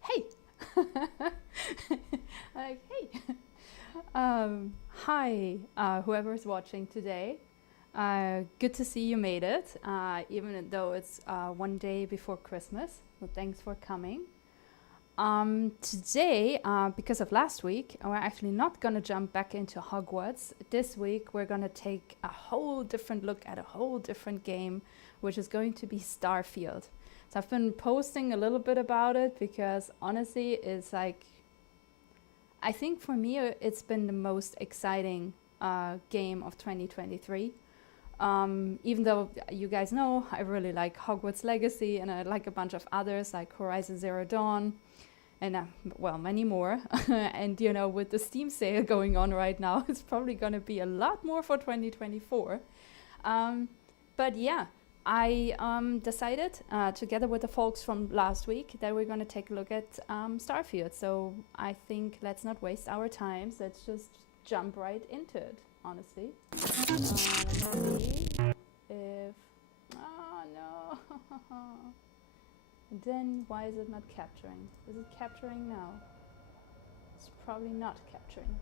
Hey! Like, hey! Hi, whoever's watching today. Good to see you made it, even though it's one day before Christmas. So thanks for coming. Today, because of last week, we're actually not going to jump back into Hogwarts. This week, we're going to take a whole different look at a whole different game, which is going to be Starfield. So I've been posting a little bit about it because honestly, it's like, I think for me, it's been the most exciting game of 2023. Even though you guys know, I really like Hogwarts Legacy and I like a bunch of others like Horizon Zero Dawn and well, many more. And you know, with the Steam sale going on right now, it's probably going to be a lot more for 2024. But yeah, I decided together with the folks from last week that we're going to take a look at Starfield. So I think let's not waste our time. Let's just jump right into it, honestly. Let's see if... Oh no! Then why is it not capturing? Is it capturing now? It's probably not capturing.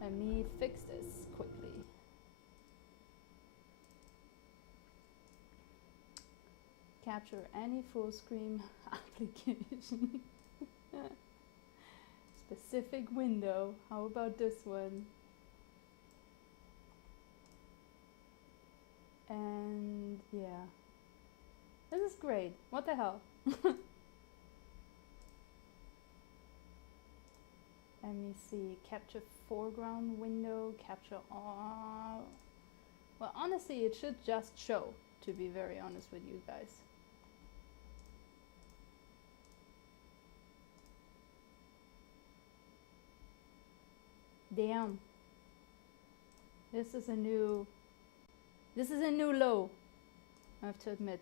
Let me fix this quickly. Capture any full screen application. Specific window. How about this one? And yeah. This is great. What the hell? Let me see. Capture foreground window. Capture all. Well, honestly, it should just show, to be very honest with you guys. Damn. This is a new low, I have to admit.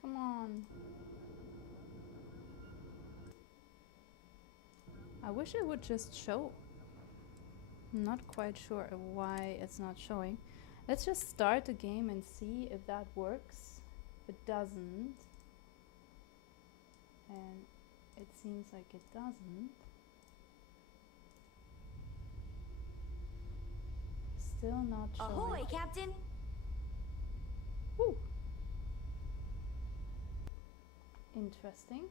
Come on. I wish it would just show. I'm not quite sure why it's not showing. Let's just start the game and see if that works. If it doesn't, and it seems like it doesn't. Still not showing. Ahoy, Captain! Woo. Interesting.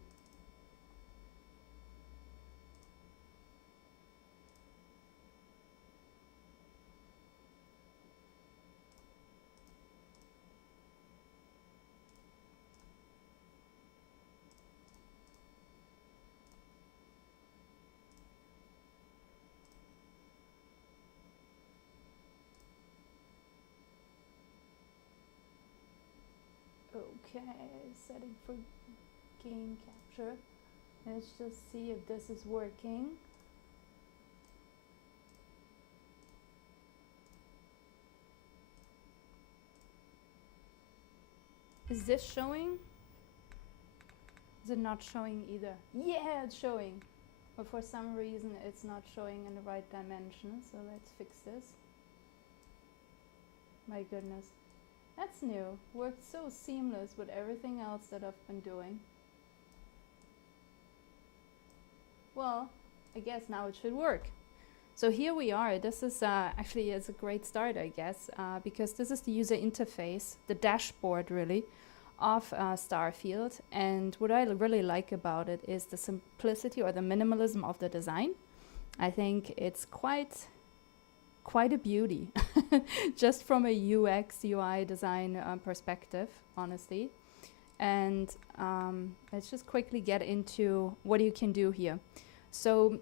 Okay, setting for game capture. Let's just see if this is working. Is this showing? Is it not showing either? Yeah, it's showing. But for some reason it's not showing in the right dimension. So let's fix this. My goodness. That's new. Worked so seamless with everything else that I've been doing. Well, I guess now it should work. So here we are. This is actually is a great start, I guess, because this is the user interface, the dashboard really, of Starfield. And what I really like about it is the simplicity or the minimalism of the design. I think it's quite a beauty, just from a UX, UI design perspective, honestly. And let's just quickly get into what you can do here. So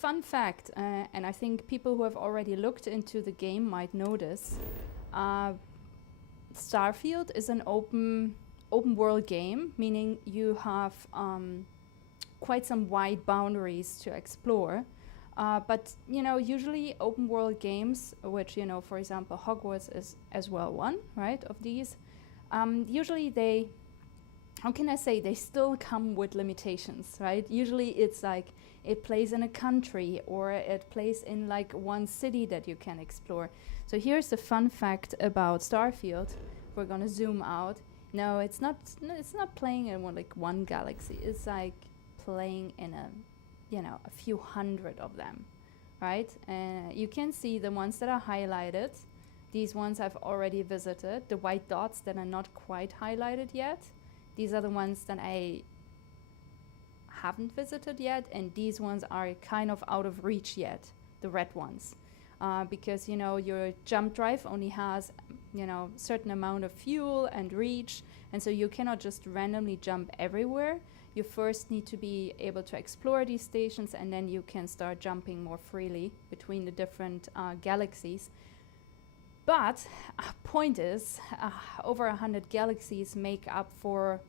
fun fact, and I think people who have already looked into the game might know this. Starfield is an open world game, meaning you have quite some wide boundaries to explore. But usually open world games, which for example Hogwarts is as well one, right, of these. Usually they, how can I say, they still come with limitations, right? Usually it's like it plays in a country or it plays in like one city that you can explore. So here's the fun fact about Starfield. We're gonna zoom out. No, it's not playing in one galaxy. It's like playing in a few hundred of them, right? You can see the ones that are highlighted. These ones I've already visited. The white dots that are not quite highlighted yet, these are the ones that I haven't visited yet, and these ones are kind of out of reach yet, the red ones. Because your jump drive only has certain amount of fuel and reach, and so you cannot just randomly jump everywhere. You first need to be able to explore these stations, and then you can start jumping more freely between the different galaxies. But point is, over 100 galaxies make up for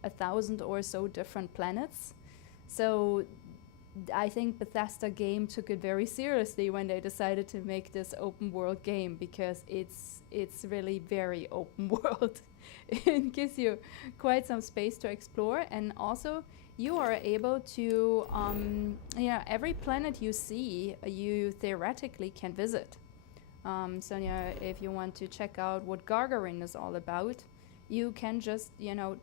1,000 or so different planets. So I think Bethesda game took it very seriously when they decided to make this open world game, because it's really very open world. It gives you quite some space to explore, and also you are able to every planet you see you theoretically can visit. So if you want to check out what Gargarin is all about, you can just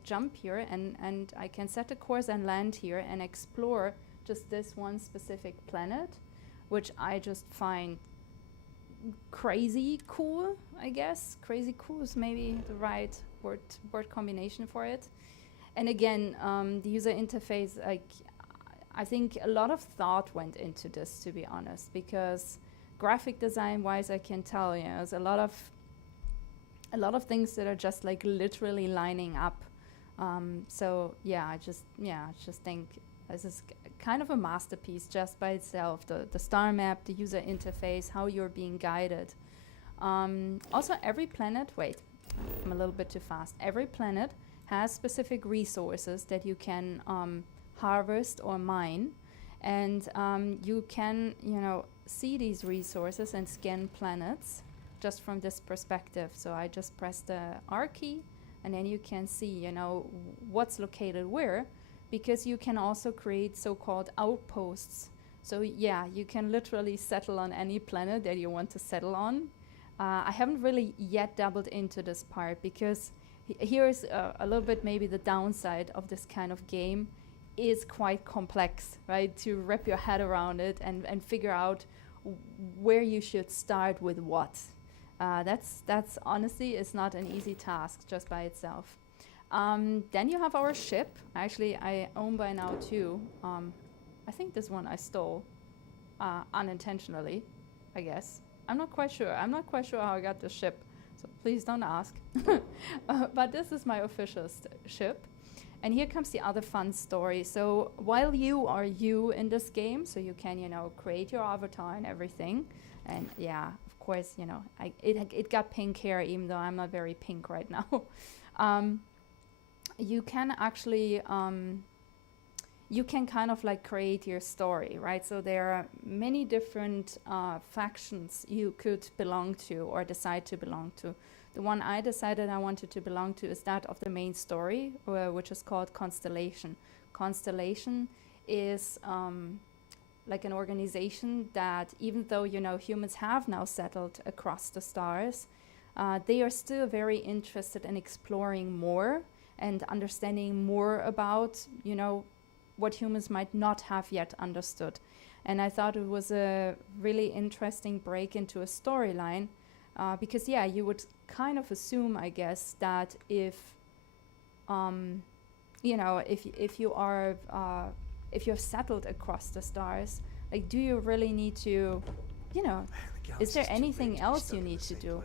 jump here and I can set a course and land here and explore just this one specific planet, which I just find crazy cool, I guess. Crazy cool is maybe the right word combination for it. And again, the user interface, I think a lot of thought went into this, to be honest, because graphic design wise, I can tell there's a lot of things that are just like literally lining up. So yeah, I just think this is kind of a masterpiece just by itself. The star map, the user interface, how you're being guided. Also, every planet, wait, I'm a little bit too fast. Every planet has specific resources that you can harvest or mine, and you can see these resources and scan planets just from this perspective. So I just press the R key, and then you can see what's located where, because you can also create so-called outposts. So yeah, you can literally settle on any planet that you want to settle on. I haven't really yet dabbled into this part, because here's a little bit maybe the downside of this kind of game. Is quite complex, right? To wrap your head around it and figure out where you should start with what. That's honestly is not an easy task just by itself. Then you have our ship. Actually, I own by now two. I think this one I stole unintentionally, I guess. I'm not quite sure. I'm not quite sure how I got the ship, so please don't ask. But this is my official ship. And here comes the other fun story. So while you are you in this game, so you can, create your avatar and everything. And yeah, of course, it got pink hair, even though I'm not very pink right now. You can actually, you can kind of like create your story, right? So there are many different factions you could belong to or decide to belong to. The one I decided I wanted to belong to is that of the main story, which is called Constellation. Constellation is like an organization that, even though humans have now settled across the stars, they are still very interested in exploring more and understanding more about what humans might not have yet understood. And I thought it was a really interesting break into a storyline. Because yeah, you would kind of assume, I guess, that if you're settled across the stars, like, do you really need to, is there anything else you need to do?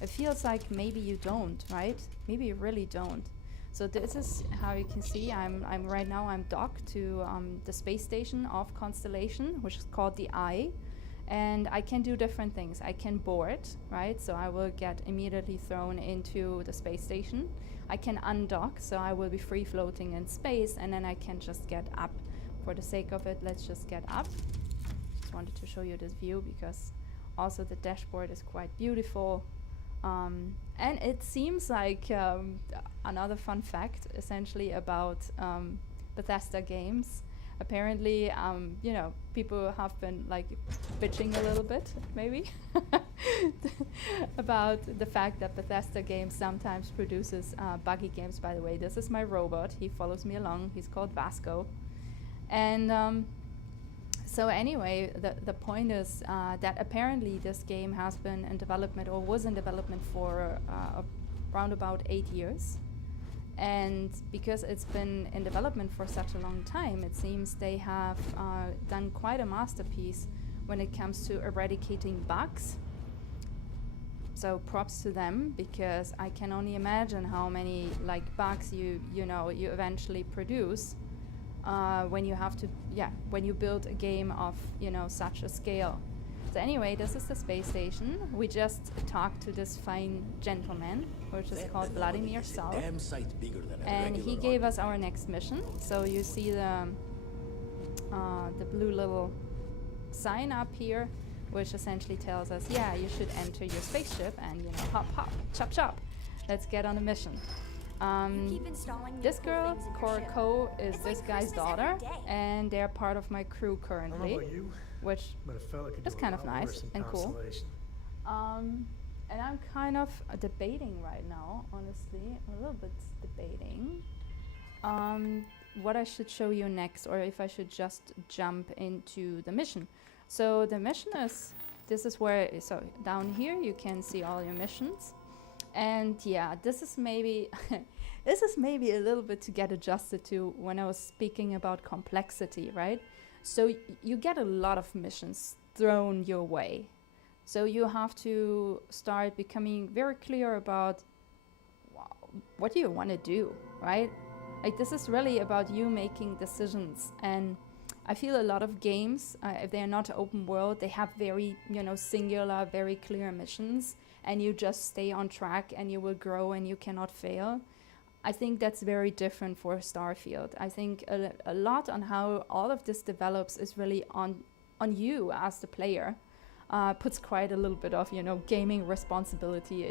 It feels like maybe you don't, right? Maybe you really don't. So this is how you can see I'm right now I'm docked to the space station of Constellation, which is called the Eye, and I can do different things. I can board, right? So I will get immediately thrown into the space station. I can undock, so I will be free floating in space, and then I can just get up. For the sake of it, let's just get up. Just wanted to show you this view because also the dashboard is quite beautiful. And it seems like another fun fact essentially about Bethesda games. Apparently, you know, people have been like bitching a little bit, maybe, about the fact that Bethesda games sometimes produces buggy games. By the way, this is my robot. He follows me along. He's called Vasco. And so anyway, the point is that apparently this game has been in development or was in development for around about 8 years. And because it's been in development for such a long time, it seems they have done quite a masterpiece when it comes to eradicating bugs. So props to them, because I can only imagine how many like bugs you eventually produce when you have to, when you build a game of, such a scale. So anyway, this is the space station. We just talked to this fine gentleman, which is called Vladimir Sal, and he gave us our next mission. So you see the blue little sign up here, which essentially tells us, you should enter your spaceship and hop, hop, chop, chop. Let's get on a mission. This girl, Korako, is this guy's daughter, and they're part of my crew currently, which is kind of nice and cool. And I'm kind of debating right now, honestly, a little bit debating what I should show you next, or if I should just jump into the mission. So the mission is, this is where, so down here you can see all your missions. And this is maybe this is maybe a little bit to get adjusted to when I was speaking about complexity, right? So you get a lot of missions thrown your way. So you have to start becoming very clear about what do you want to do, right? Like, this is really about you making decisions. And I feel a lot of games, if they are not open world, they have very, singular, very clear missions, and you just stay on track and you will grow and you cannot fail. I think that's very different for Starfield. I think a lot on how all of this develops is really on you as the player. Puts quite a little bit of, gaming responsibility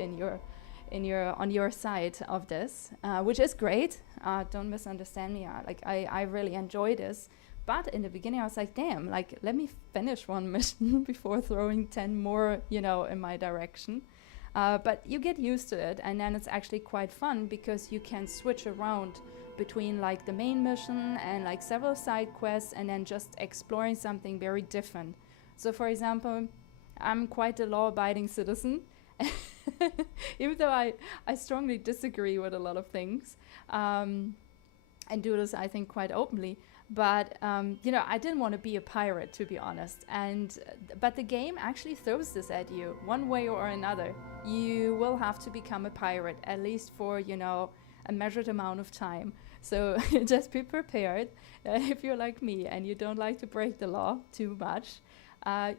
on your side of this, which is great. Don't misunderstand me. I really enjoy this. But in the beginning, I was like, damn, let me finish one mission before throwing 10 more, in my direction. But you get used to it, and then it's actually quite fun because you can switch around between the main mission and several side quests, and then just exploring something very different. So for example, I'm quite a law-abiding citizen, even though I strongly disagree with a lot of things, and do this, I think, quite openly. But, I didn't want to be a pirate, to be honest. But the game actually throws this at you one way or another. You will have to become a pirate, at least for, a measured amount of time. So just be prepared. If you're like me and you don't like to break the law too much,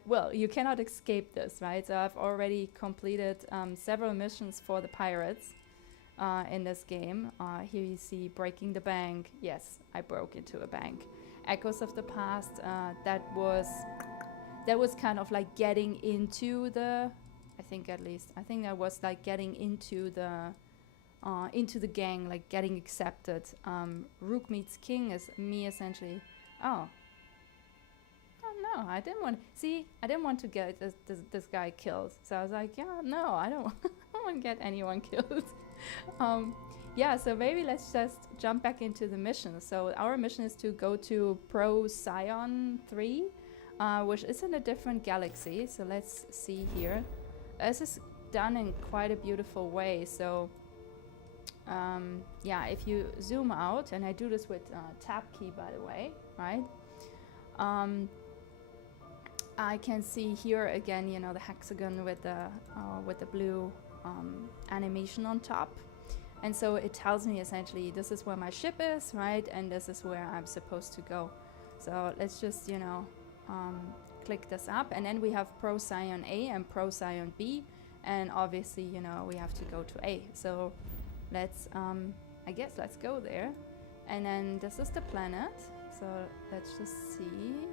well, you cannot escape this, right? So I've already completed several missions for the pirates. In this game. Here you see breaking the bank. Yes, I broke into a bank. Echoes of the Past, that was kind of like getting into the, I think that was like getting into the gang, like getting accepted. Rook meets King is me essentially. Oh no, I didn't want to get this guy killed. So I was like, no, I don't want to get anyone killed. So maybe let's just jump back into the mission. So our mission is to go to Procyon 3, which is in a different galaxy. So let's see here. This is done in quite a beautiful way. So if you zoom out, and I do this with tab key, by the way, right? I can see here again, the hexagon with the blue animation on top. And so it tells me essentially this is where my ship is, right? And this is where I'm supposed to go. So let's just, you know, click this up. And then we have Procyon A and Procyon B. And obviously, you know, we have to go to A. So let's, I guess let's go there. And then this is the planet. So let's just see.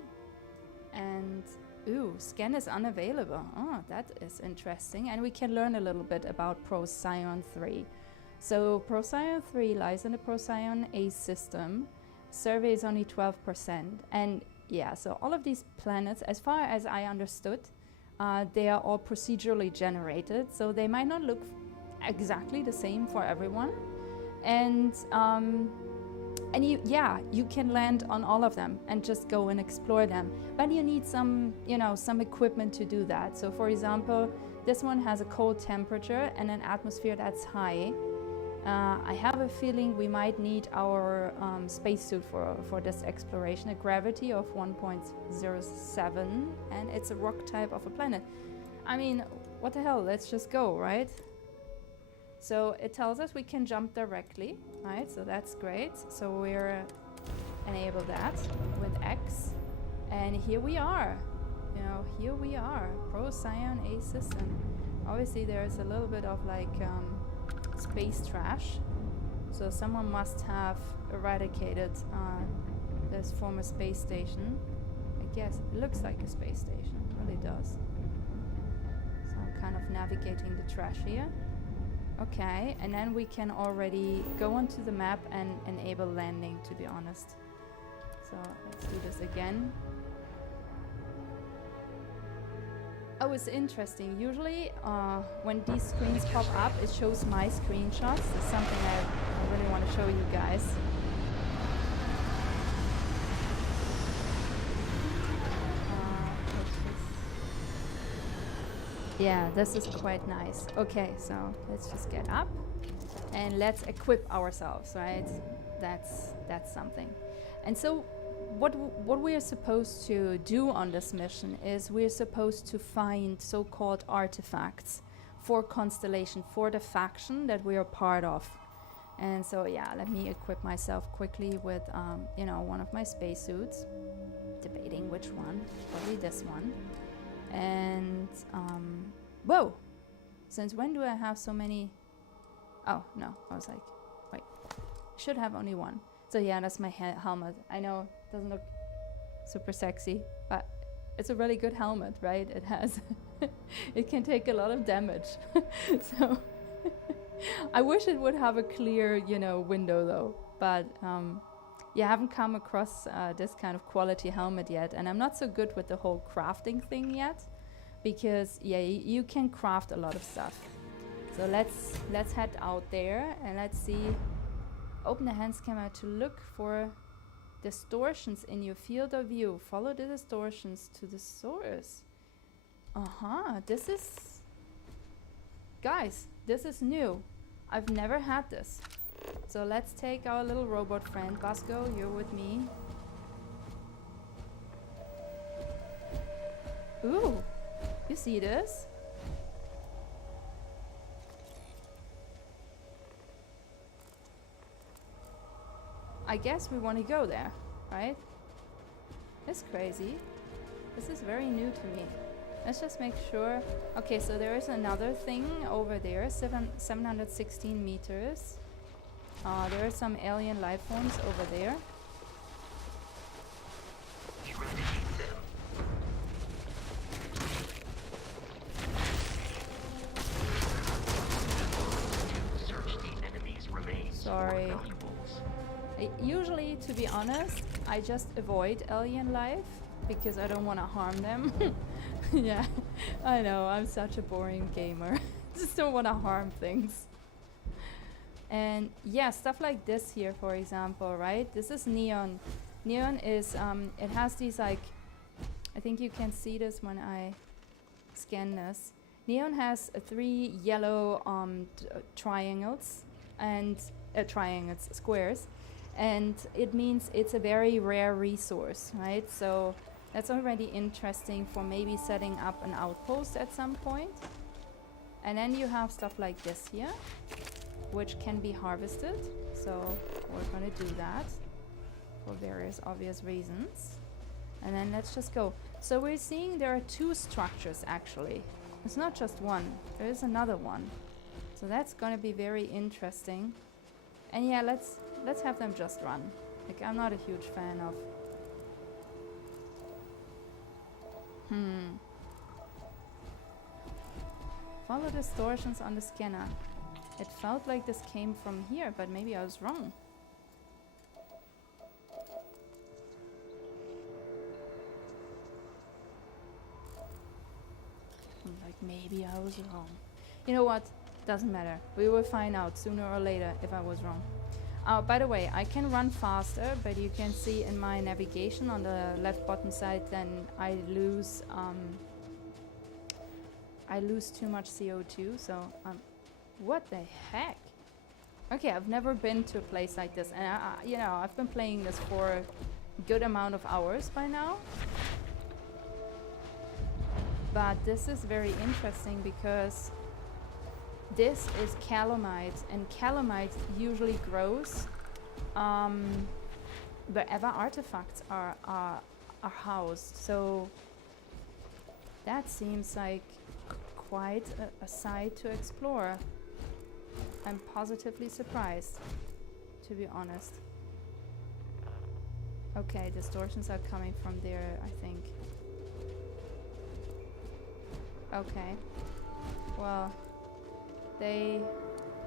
And, ooh, scan is unavailable. Oh, that is interesting. And we can learn a little bit about Procyon 3. So Procyon 3 lies in the Procyon A system. Survey is only 12%. And yeah, so all of these planets, as far as I understood, they are all procedurally generated. So they might not look exactly the same for everyone. And you can land on all of them and just go and explore them. But you need some, you know, some equipment to do that. So for example, this one has a cold temperature and an atmosphere that's high. I have a feeling we might need our spacesuit for this exploration, a gravity of 1.07, and it's a rock type of a planet. I mean, what the hell, let's just go, right? So it tells us we can jump directly, right? So that's great. So we're enable that with X. And here we are. You know, here we are, Procyon A system. Obviously there's a little bit of like space trash. So someone must have eradicated this former space station. I guess it looks like a space station, it really does. So I'm kind of navigating the trash here. Okay, and then we can already go onto the map and enable landing, to be honest. So let's do this again. Oh, it's interesting. Usually when these screens pop up, it shows my screenshots. It's something I really want to show you guys. Yeah, this is quite nice. Okay, so let's just get up and let's equip ourselves, right? That's something. And so what we are supposed to do on this mission is we're supposed to find so-called artifacts for Constellation, for the faction that we are part of. And so yeah, let me equip myself quickly with you know, one of my spacesuits. Debating which one, probably this one. And whoa, since when do I have so many? Oh no, I was like, wait, should have only one. So yeah, that's my helmet. I know it doesn't look super sexy, but it's a really good helmet, right? It has it can take a lot of damage. So I wish it would have a clear, you know, window though, but yeah, I haven't come across this kind of quality helmet yet, and I'm not so good with the whole crafting thing yet, because yeah, you can craft a lot of stuff. So let's head out there and let's see. Open the hands camera to look for distortions in your field of view. Follow the distortions to the source. This is, guys, this is new. I've never had this. So let's take our little robot friend. Vasco, you're with me. Ooh, you see this? I guess we want to go there, right? It's crazy. This is very new to me. Let's just make sure. Okay, so there is another thing over there, 716 meters. There are some alien life forms over there. Sorry. Usually, to be honest, I just avoid alien life because I don't want to harm them. Yeah, I know, I'm such a boring gamer. Just don't want to harm things. And yeah, stuff like this here, for example, right? This is neon. Neon is, it has these like, I think you can see this when I scan this. Neon has 3 yellow triangles and squares. And it means it's a very rare resource, right? So that's already interesting for maybe setting up an outpost at some point. And then you have stuff like this here. which can be harvested. So we're gonna do that for various obvious reasons. And then let's just go. So we're seeing there are 2 structures actually. It's not just one, there is another one. So that's gonna be very interesting. And yeah, let's have them just run. Like, I'm not a huge fan of... Follow distortions on the scanner. It felt like this came from here, but maybe I was wrong. Like, maybe I was wrong. You know what? Doesn't matter. We will find out sooner or later if I was wrong. By the way, I can run faster, but you can see in my navigation on the left bottom side, then I lose too much CO2. So, what the heck? Okay, I've never been to a place like this, and you know, I've been playing this for a good amount of hours by now. But this is very interesting because this is calamite, and calamite usually grows wherever artifacts are housed. So that seems like quite a site to explore. I'm positively surprised, to be honest. Okay, distortions are coming from there, I think. Okay. Well, they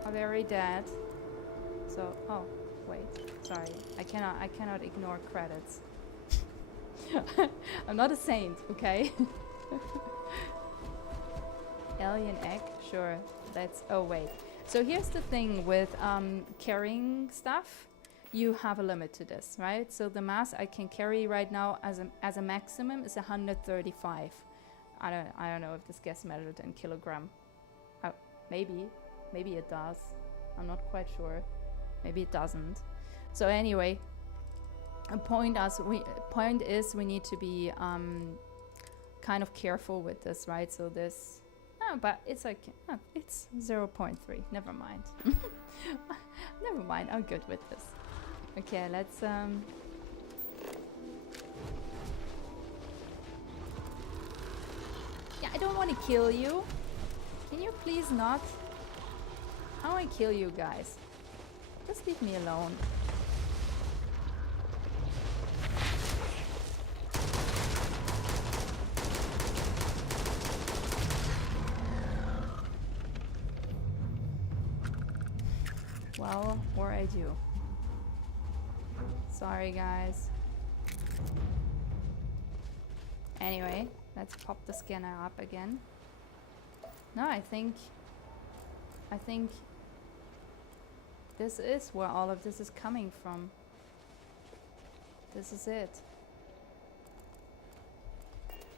are very dead. So, oh, wait. Sorry. I cannot ignore credits. I'm not a saint, okay? Alien egg? Sure. That's... Oh, wait. So here's the thing with carrying stuff. You have a limit to this, right? So the mass I can carry right now as a maximum is 135. I don't know if this gets measured in kilogram. Oh, maybe it does. I'm not quite sure. Maybe it doesn't. So anyway, a point is we need to be kind of careful with this, right? So this, but it's like it's 0.3. Never mind. Never mind. I'm good with this. Okay, let's Yeah, I don't want to kill you. Can you please not? How do I kill you guys? Just leave me alone. Well, or I do. Sorry, guys. Anyway, let's pop the scanner up again. No, I think this is where all of this is coming from. This is it.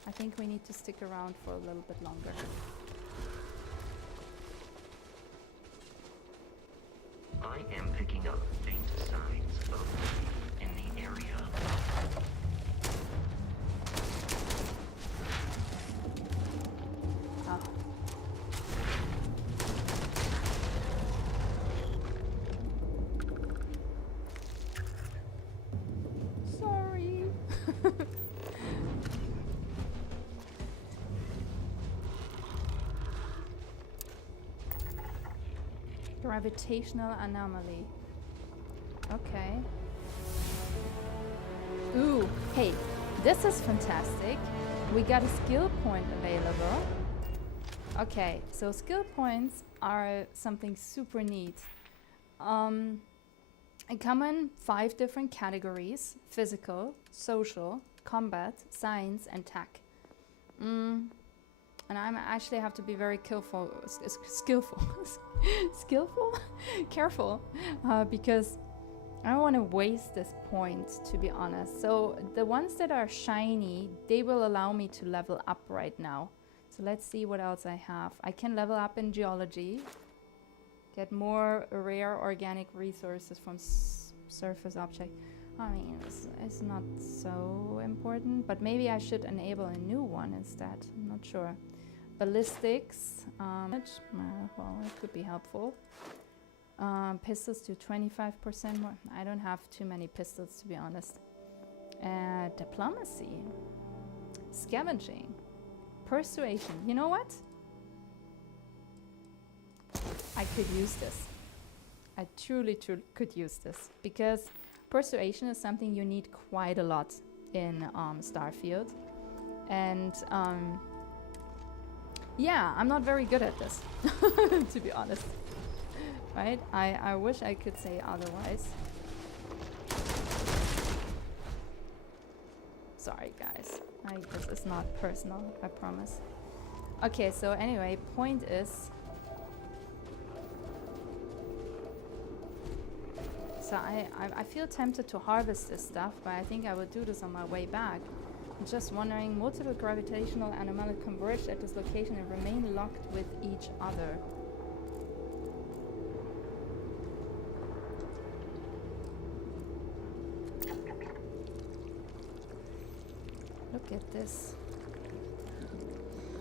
I think we need to stick around for a little bit longer. I am picking up faint signs of life in the area. Oh. Sorry. Gravitational anomaly. Okay. Ooh, hey, this is fantastic. We got a skill point available. Okay, so skill points are something super neat. They come in 5 different categories: physical, social, combat, science, and tech. And I actually have to be very skillful, careful, because I don't want to waste this point, to be honest. So the ones that are shiny, they will allow me to level up right now. So let's see what else I have. I can level up in geology, get more rare organic resources from surface object. I mean, it's not so important, but maybe I should enable a new one instead. I'm not sure. Ballistics, well, it could be helpful. Pistols to 25% more. I don't have too many pistols, to be honest. Diplomacy. Scavenging. Persuasion. You know what? I could use this. I truly could use this. Because persuasion is something you need quite a lot in Starfield. And yeah, I'm not very good at this, to be honest. Right? I wish I could say otherwise. Sorry, guys. This is not personal, I promise. Okay, so anyway, point is... So I feel tempted to harvest this stuff, but I think I will do this on my way back. I'm just wondering, multiple gravitational anomalies converge at this location and remain locked with each other. Look at this.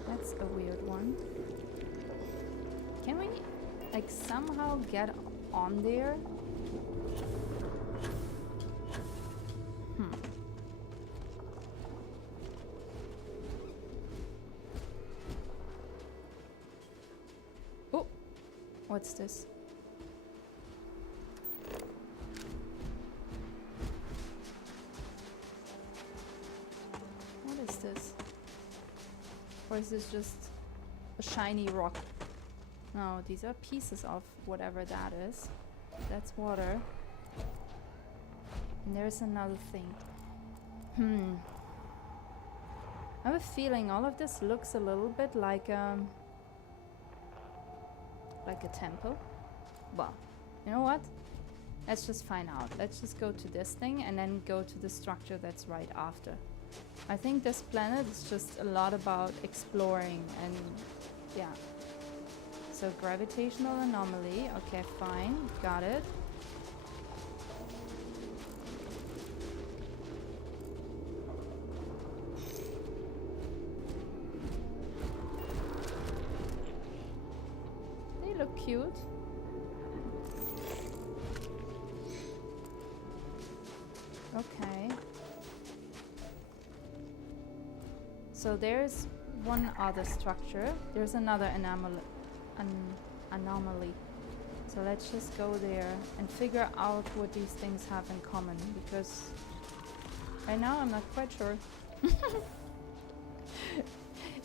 That's a weird one. Can we, like, somehow get on there? Oh, what's this? What is this? Or is this just a shiny rock? No, these are pieces of whatever that is. That's water. And there's another thing. I have a feeling all of this looks a little bit like a temple. Well, you know what? Let's just find out. Let's just go to this thing and then go to the structure that's right after. I think this planet is just a lot about exploring and yeah. So gravitational anomaly. Okay, fine. Got it. They look cute. Okay. So there's one other structure. There's another anomaly. So let's just go there and figure out what these things have in common, because right now I'm not quite sure.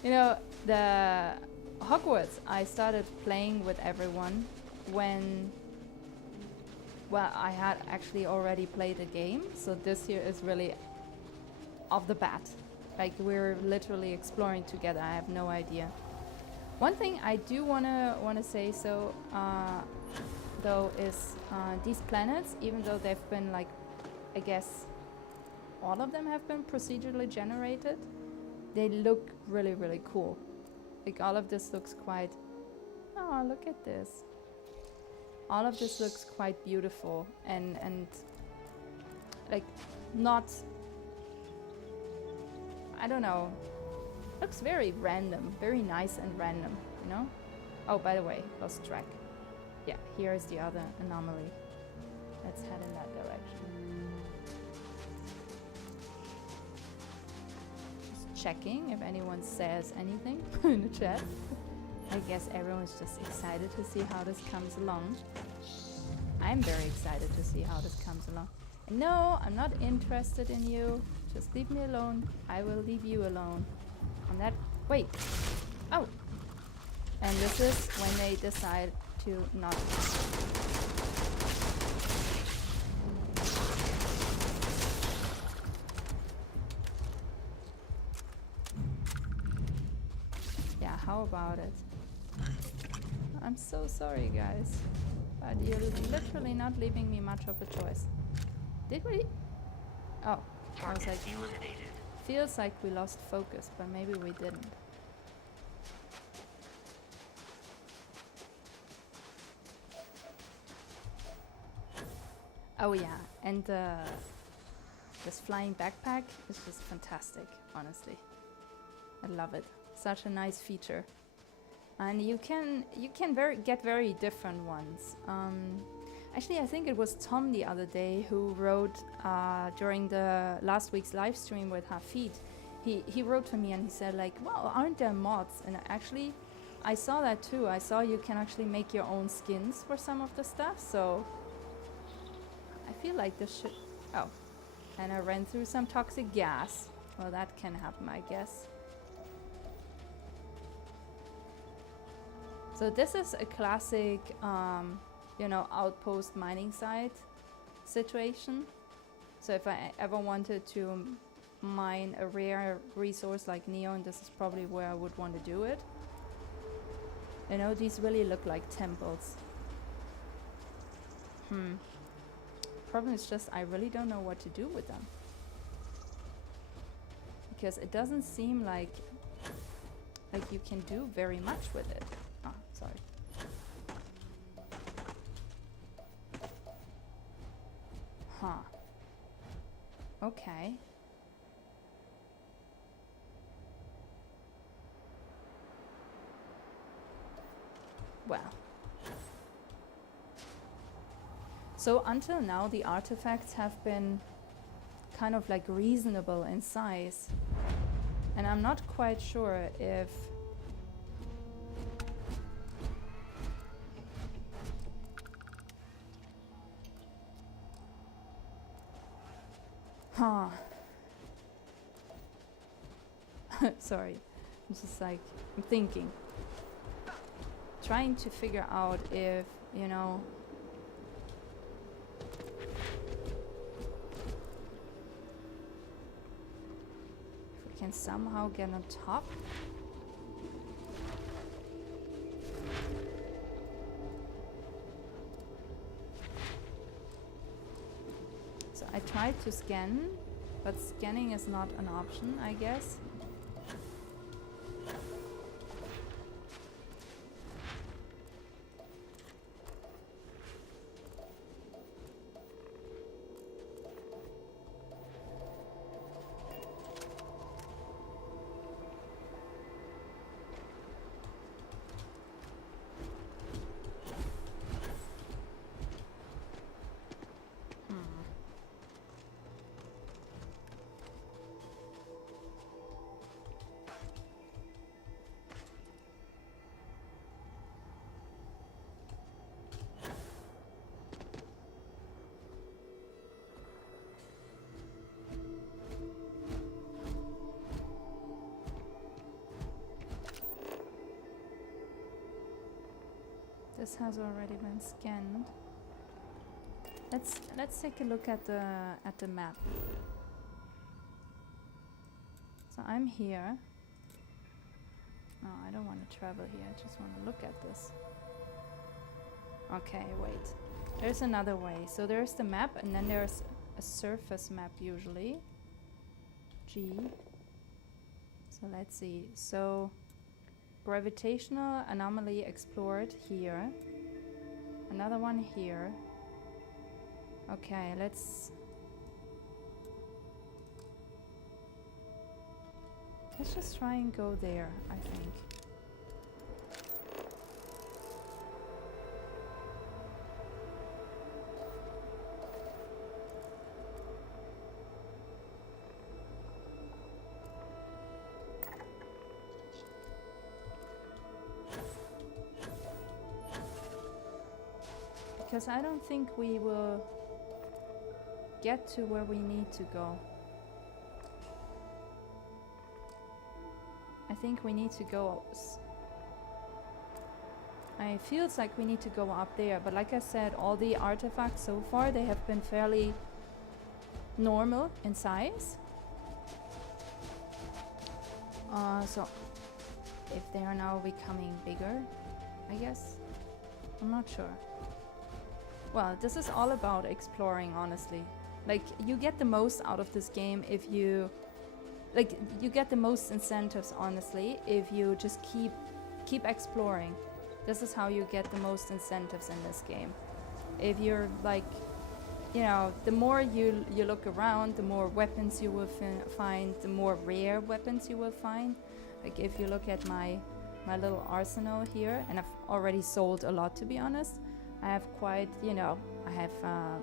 You know, the Hogwarts, I started playing with everyone when, well, I had actually already played a game, so this year is really off the bat. Like, we're literally exploring together. I have no idea. One thing I do wanna say so though is these planets, even though they've been, like, I guess all of them have been procedurally generated, they look really, really cool. Like, all of this looks quite... Oh, look at this. All of this looks quite beautiful and like, not... I don't know. Looks very random, very nice and random, you know? Oh, by the way, lost track. Yeah, here is the other anomaly. Let's head in that direction. Just checking if anyone says anything in the chat. I guess everyone's just excited to see how this comes along. I'm very excited to see how this comes along. And no, I'm not interested in you. Just leave me alone. I will leave you alone. On that... Wait. Oh. And this is when they decide to not... Yeah, how about it? I'm so sorry, guys. But you're literally not leaving me much of a choice. Did we? Oh, I was like... Feels like we lost focus, but maybe we didn't. Oh yeah, and this flying backpack is just fantastic, honestly. I love it. Such a nice feature. And you can get very different ones. Actually, I think it was Tom the other day who wrote during the last week's live stream with Hafid. He wrote to me and he said like, "Well, aren't there mods?" And actually, I saw that too. I saw you can actually make your own skins for some of the stuff. So I feel like this should. Oh, and I ran through some toxic gas. Well, that can happen, I guess. So this is a classic, you know, outpost mining site situation. So if I ever wanted to mine a rare resource like neon, this is probably where I would want to do it. You know, these really look like temples. Problem is just I really don't know what to do with them. Because it doesn't seem like you can do very much with it. Ah, sorry. Huh. Okay. Well. So until now the artifacts have been kind of like reasonable in size. And I'm not quite sure if sorry. I'm just like, I'm thinking. Trying to figure out if, you know, if we can somehow get on top. So I tried to scan, but scanning is not an option, I guess. This has already been scanned. Let's take a look at the map. So I'm here. No, I don't want to travel here. I just want to look at this. Okay, wait. There's another way. So there's the map, and then there's a surface map usually. G. So let's see. So gravitational anomaly explored here. Another one here. Okay, let's just try and go there, I think. Because I don't think we will get to where we need to go. I think we need to go. It feels like we need to go up there, but like I said, all the artifacts so far, they have been fairly normal in size. So if they are now becoming bigger, I guess. I'm not sure. Well, this is all about exploring, honestly. Like, you get the most out of this game if you... Like, you get the most incentives, honestly, if you just keep exploring. This is how you get the most incentives in this game. If you're, like... You know, the more you look around, the more weapons you will find, the more rare weapons you will find. Like, if you look at my my little arsenal here, and I've already sold a lot, to be honest. I have quite, you know, I have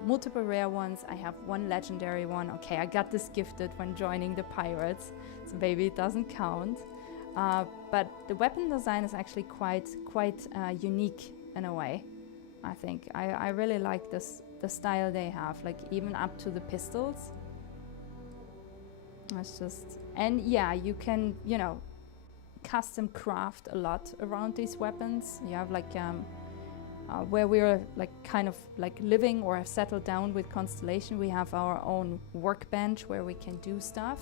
multiple rare ones. I have one legendary one. Okay, I got this gifted when joining the pirates, so maybe it doesn't count. But the weapon design is actually quite unique in a way. I think I really like the style they have, like even up to the pistols. It's just, and yeah, you can, you know, custom craft a lot around these weapons. You have like where we're like kind of like living or have settled down with Constellation, we have our own workbench where we can do stuff.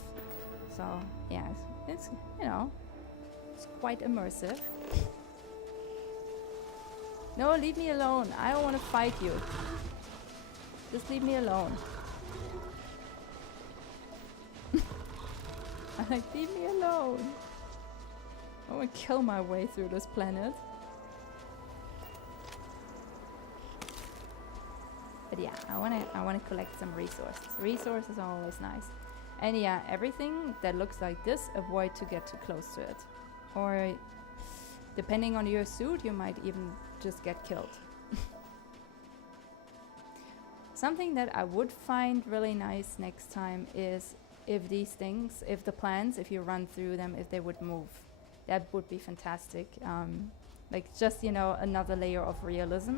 So yeah, it's you know, it's quite immersive. No, leave me alone. I don't want to fight you. Just leave me alone. I'm like, leave me alone. I want to kill my way through this planet. But yeah, I wanna collect some resources. Resources are always nice. And yeah, everything that looks like this, avoid to get too close to it. Or depending on your suit, you might even just get killed. Something that I would find really nice next time is if these things, if the plants, if you run through them, if they would move. That would be fantastic. Like just, you know, another layer of realism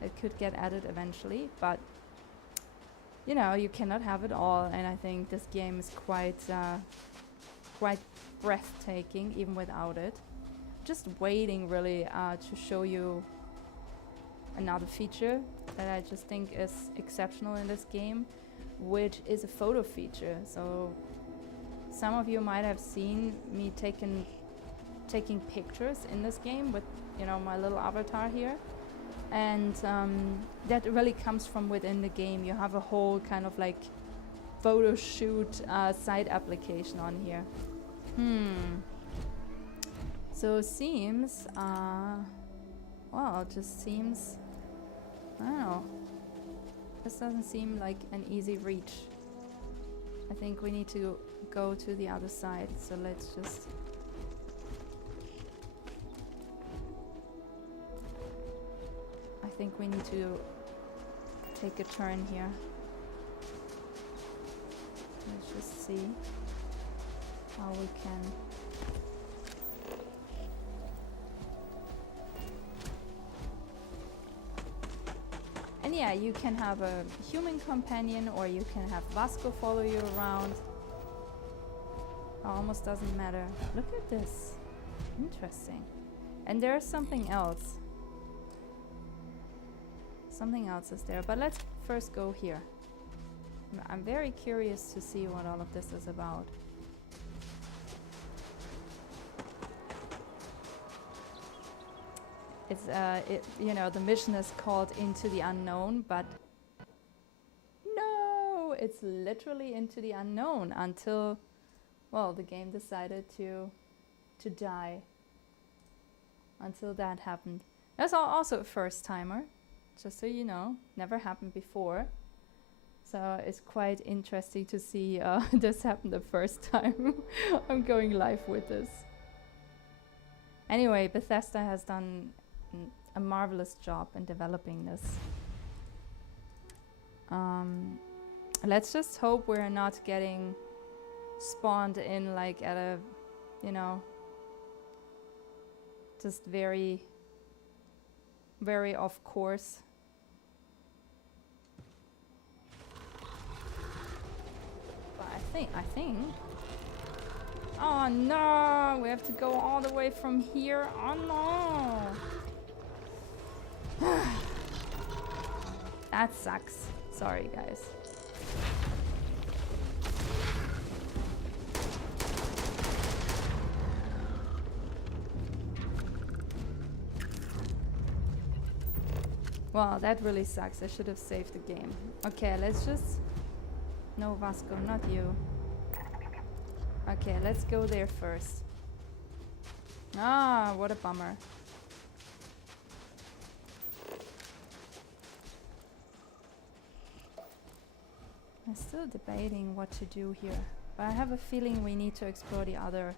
that could get added eventually. But, you know, you cannot have it all. And I think this game is quite breathtaking even without it. Just waiting really to show you another feature that I just think is exceptional in this game, which is a photo feature. So some of you might have seen me taking pictures in this game with, you know, my little avatar here, and that really comes from within the game. You have a whole kind of like photo shoot side application on here. So it seems well, it just seems, I don't know, this doesn't seem like an easy reach. I think we need to go to the other side, so let's just I think we need to take a turn here. Let's just see how we can. And yeah, you can have a human companion or you can have Vasco follow you around. Almost doesn't matter. Look at this. Interesting. And there's something else. Something else is there. But let's first go here. I'm very curious to see what all of this is about. It's you know, the mission is called Into the Unknown, but no, it's literally into the unknown until, well, the game decided to die. Until that happened. That's also a first timer, just so you know, never happened before. So it's quite interesting to see this happen the first time I'm going live with this. Anyway, Bethesda has done a marvelous job in developing this. Let's just hope we're not getting spawned in like at a, you know, just very off course. But I think. Oh no, we have to go all the way from here. Oh no. That sucks. Sorry, guys. Well, that really sucks. I should have saved the game. Okay, let's just... No, Vasco, not you. Okay, let's go there first. Ah, what a bummer. I'm still debating what to do here, but I have a feeling we need to explore the other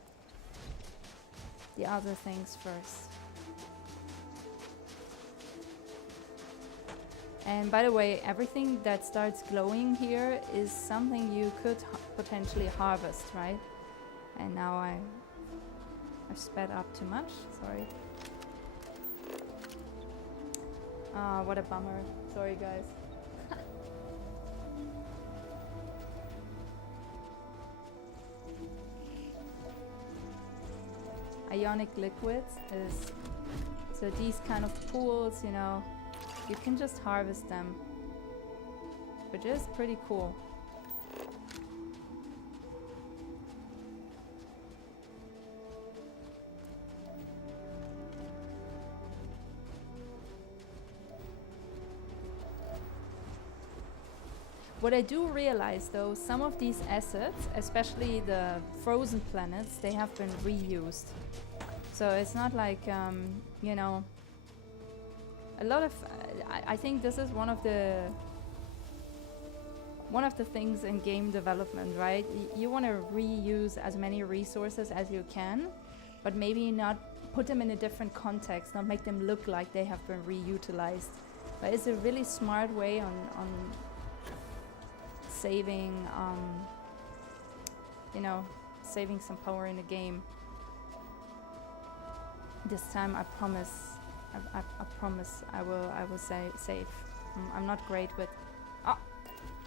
the other things first. And by the way, everything that starts glowing here is something you could potentially harvest, right? And now I've sped up too much, sorry. Ah, what a bummer. Sorry guys. Ionic liquids is, so these kind of pools, you know, you can just harvest them, which is pretty cool. What I do realize though, some of these assets, especially the frozen planets, they have been reused. So it's not like, you know, a lot of, I think this is one of the things in game development, right? You want to reuse as many resources as you can, but maybe not put them in a different context, not make them look like they have been reutilized. But it's a really smart way on saving, you know, saving some power in the game. This time I promise I will save. I'm not great with, oh,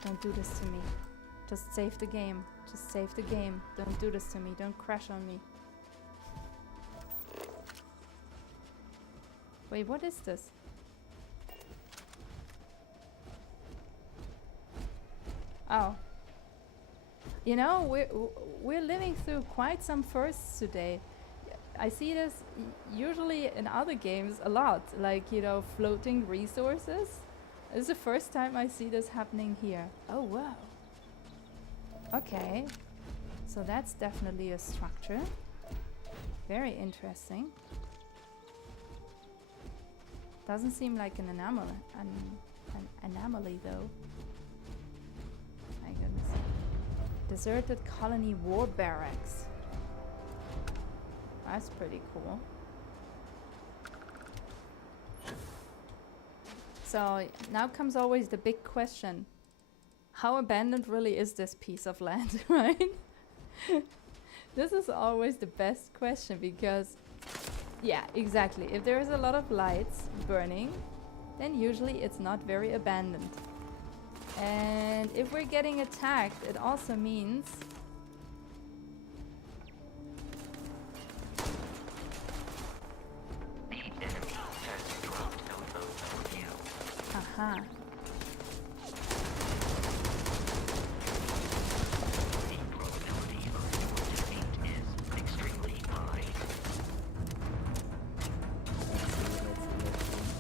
don't do this to me. Just save the game. Just save the game. Don't do this to me. Don't crash on me. Wait, what is this? Oh. You know, we're living through quite some firsts today. I see this usually in other games a lot, like, you know, floating resources. This is the first time I see this happening here. Oh, wow. Okay. So that's definitely a structure. Very interesting. Doesn't seem like an anomaly, an anomaly though. My goodness. Deserted colony war barracks. That's pretty cool. So now comes always the big question. How abandoned really is this piece of land, right? This is always the best question because, yeah, exactly. If there is a lot of lights burning, then usually it's not very abandoned. And if we're getting attacked, it also means aha.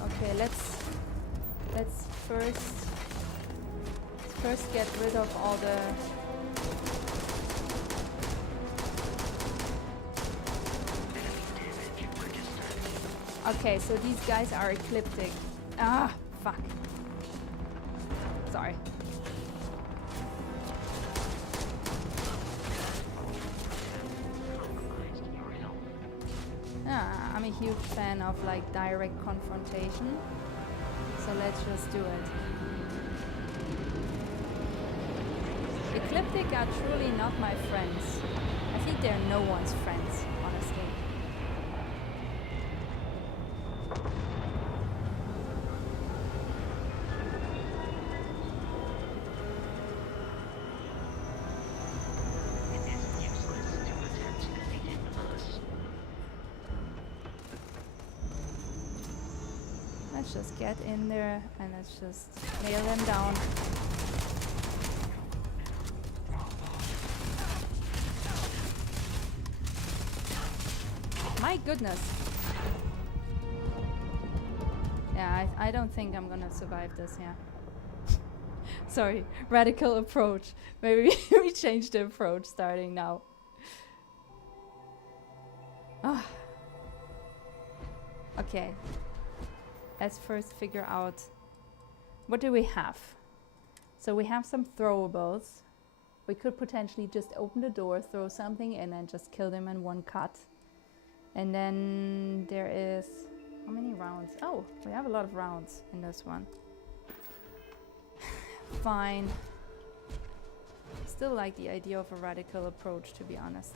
Okay, let's first get rid of all the okay, so these guys are ecliptic. Ah, fuck. Sorry. I'm a huge fan of like direct confrontation. So let's just do it. Ecliptic are truly not my friends. I think they're no one's friends, honestly. Let's just get in there and let's just nail them down. My goodness. Yeah, I don't think I'm gonna survive this, yeah. Sorry, radical approach. Maybe we change the approach starting now. Ah. Okay. Let's first figure out what do we have. So we have some throwables. We could potentially just open the door, throw something in and just kill them in one cut. And then there is... How many rounds? Oh, we have a lot of rounds in this one. Fine. Still like the idea of a radical approach, to be honest.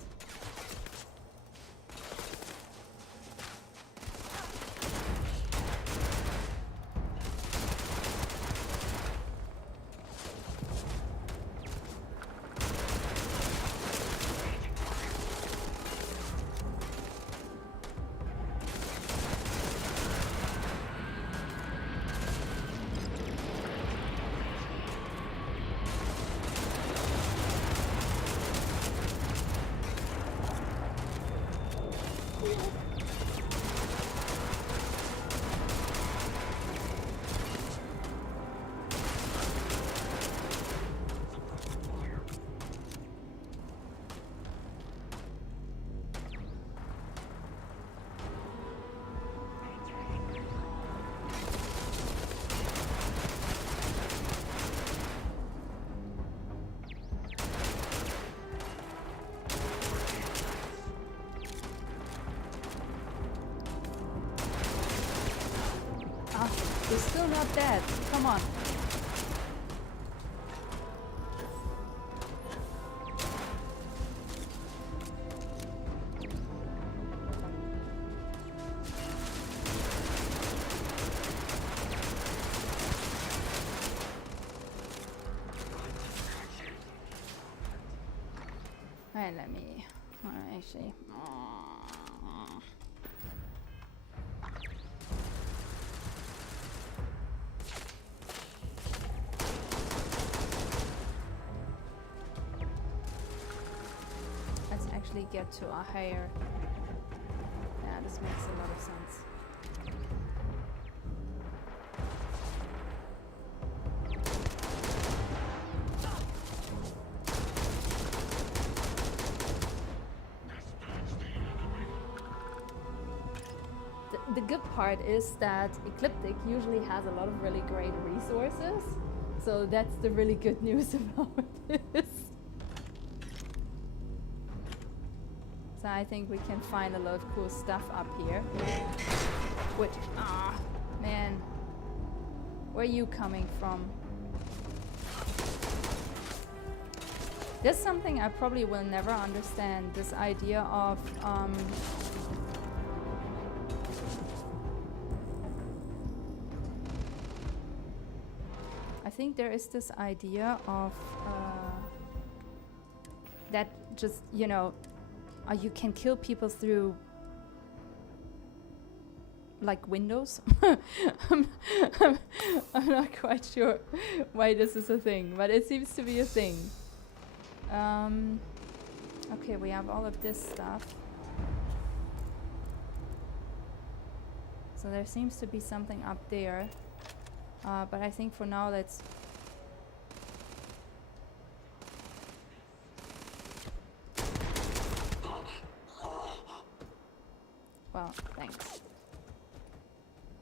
He's still not dead. Come on. Alright, let me... actually... get to a higher... Yeah, this makes a lot of sense. The good part is that Ecliptic usually has a lot of really great resources, so that's the really good news about this. So I think we can find a lot of cool stuff up here. Which, man, where are you coming from? There's something I probably will never understand, this idea of, I think there is this idea of, that just, you know, you can kill people through like windows. I'm not quite sure why this is a thing, but it seems to be a thing. Okay, we have all of this stuff. So there seems to be something up there. But I think for now let's... Well, thanks.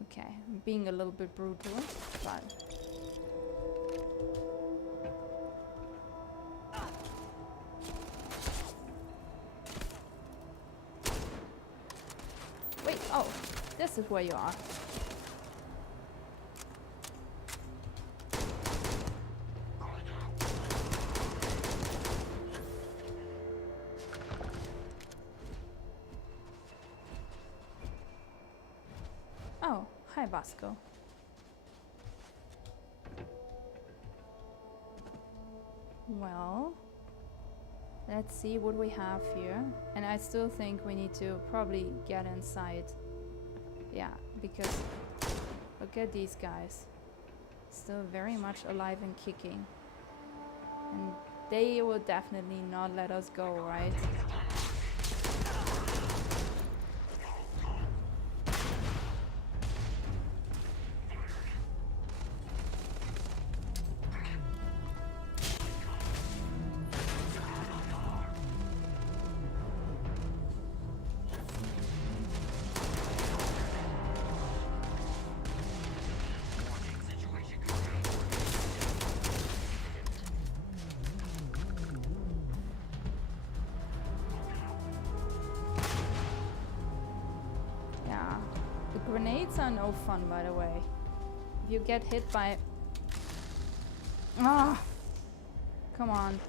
Okay, I'm being a little bit brutal, but... Wait, oh, this is where you are. Hi, Vasco. Well, let's see what we have here. And I still think we need to probably get inside. Yeah, because look at these guys. Still very much alive and kicking. And they will definitely not let us go, right? Grenades are no fun, by the way. If you get hit by... Ah! Come on.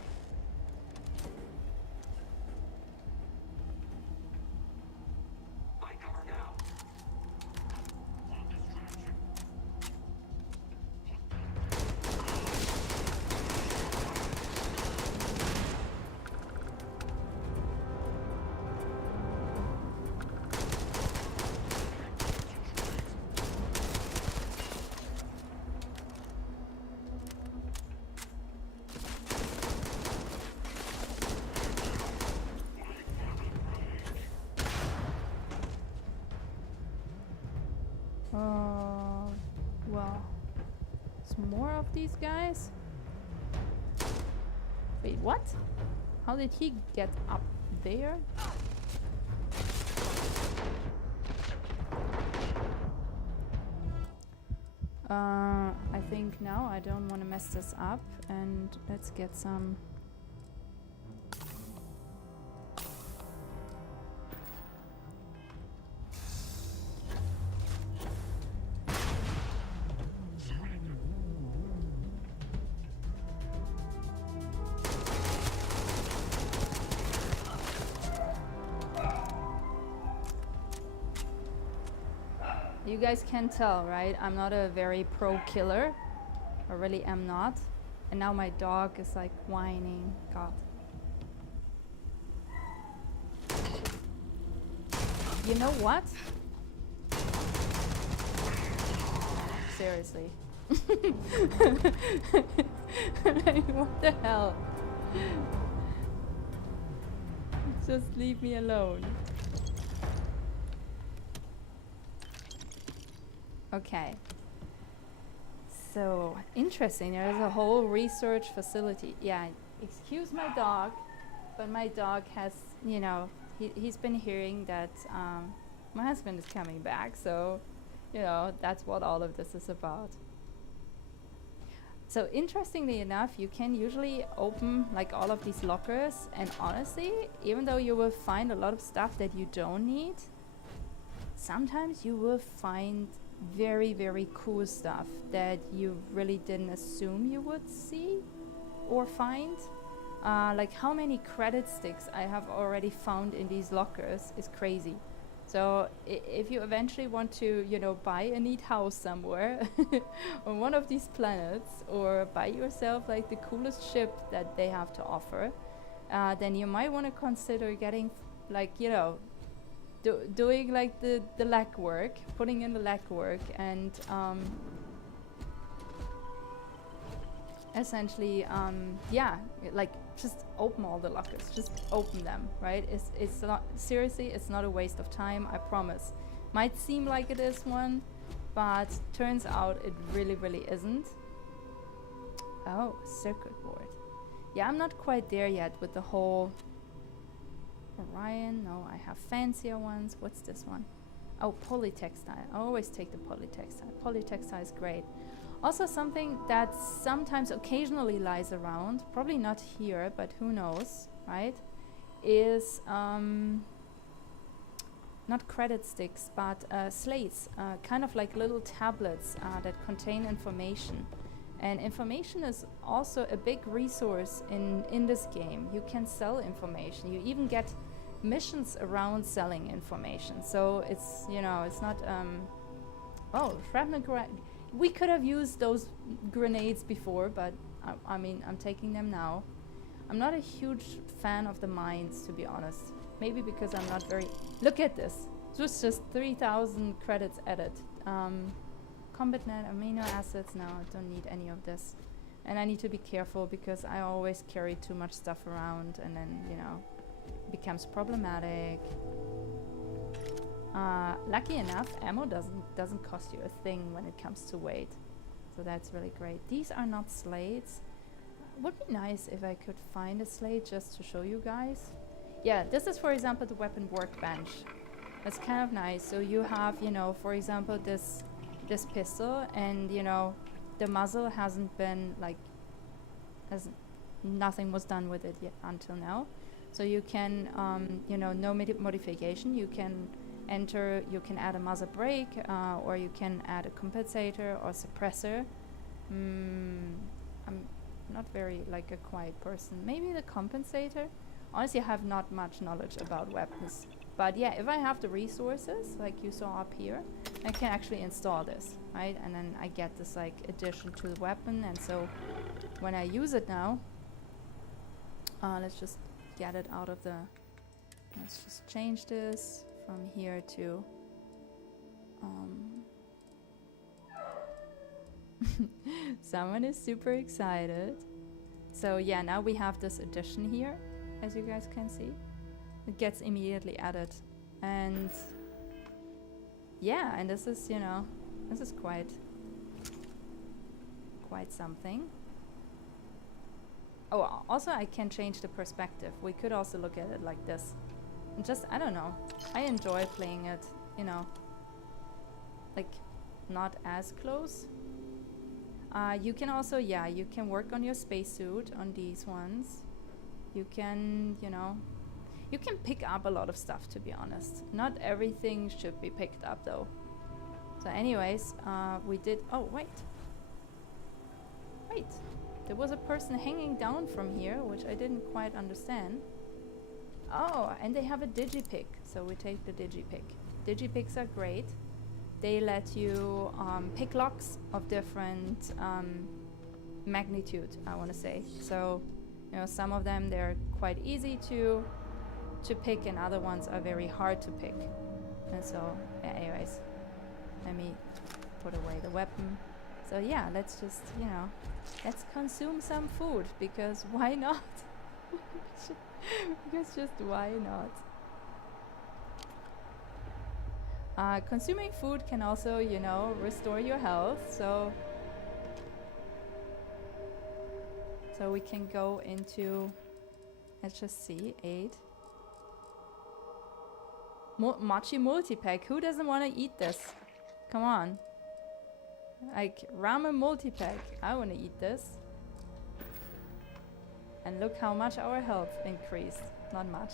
Well, some more of these guys. Wait, what? How did he get up there? I think now I don't want to mess this up, and let's get some. You guys can tell, right? I'm not a very pro killer. I really am not. And now my dog is like whining. God. You know what? Seriously. Like, what the hell? Just leave me alone. Okay. So, interesting. There's a whole research facility. Yeah, excuse my dog, but my dog has, you know, he's been hearing that my husband is coming back, so, you know, that's what all of this is about. So, interestingly enough, you can usually open like all of these lockers, and honestly, even though you will find a lot of stuff that you don't need, sometimes you will find very, very cool stuff that you really didn't assume you would see or find. Like how many credit sticks I have already found in these lockers is crazy. So if you eventually want to, you know, buy a neat house somewhere on one of these planets, or buy yourself like the coolest ship that they have to offer, then you might want to consider getting like, you know, doing like the legwork, putting in the legwork, and essentially, yeah, like just open all the lockers, just open them, right? It's not, seriously, it's not a waste of time, I promise. Might seem like it is one, but turns out it really, really isn't. Oh, circuit board. Yeah, I'm not quite there yet with the whole Orion. No, I have fancier ones. What's this one? Oh, polytextile. I always take the polytextile. Polytextile is great. Also something that sometimes occasionally lies around, probably not here, but who knows, right? Is not credit sticks, but slates, kind of like little tablets that contain information. And information is also a big resource in this game. You can sell information. You even get missions around selling information. So it's, you know, it's not, oh, shrapnel we could have used those grenades before, but I mean, I'm taking them now. I'm not a huge fan of the mines, to be honest. Maybe because I'm not very... Look at this. It's just 3,000 credits added. Combat net, amino acids, no, I don't need any of this. And I need to be careful because I always carry too much stuff around, and then, you know, it becomes problematic. Lucky enough, ammo doesn't cost you a thing when it comes to weight. So that's really great. These are not slates. Would be nice if I could find a slate just to show you guys. Yeah, this is, for example, the weapon workbench. That's kind of nice. So you have, you know, for example, this pistol, and, you know, the muzzle hasn't been, like, nothing was done with it yet until now. So you can, you know, no modification, you can enter, you can add a muzzle brake, or you can add a compensator or suppressor. I'm not very like a quiet person. Maybe the compensator? Honestly, I have not much knowledge about weapons. But yeah, if I have the resources, like you saw up here, I can actually install this, right? And then I get this like addition to the weapon, and so when I use it now, let's just get it out of the, let's just change this from here to, someone is super excited. So yeah, now we have this addition here, as you guys can see. It gets immediately added, and yeah, and this is, you know, this is quite something. Oh, also I can change the perspective. We could also look at it like this. And just, I don't know, I enjoy playing it, you know, like not as close. You can also, yeah, you can work on your spacesuit on these ones. You can, you know, you can pick up a lot of stuff, to be honest. Not everything should be picked up though. So anyways, we did, oh wait. Wait, there was a person hanging down from here, which I didn't quite understand. Oh, and they have a digipick, so we take the digipick. Digipicks are great. They let you pick locks of different magnitude, I want to say. So, you know, some of them, they're quite easy to pick, and other ones are very hard to pick. And so, yeah, anyways, let me put away the weapon. So yeah, let's just, you know, let's consume some food, because why not? Because just why not? Consuming food can also, you know, restore your health. So we can go into, let's just see, 8. Mochi multi-pack. Who doesn't want to eat this? Come on. Like, ramen multi-pack. I want to eat this. And look how much our health increased. Not much.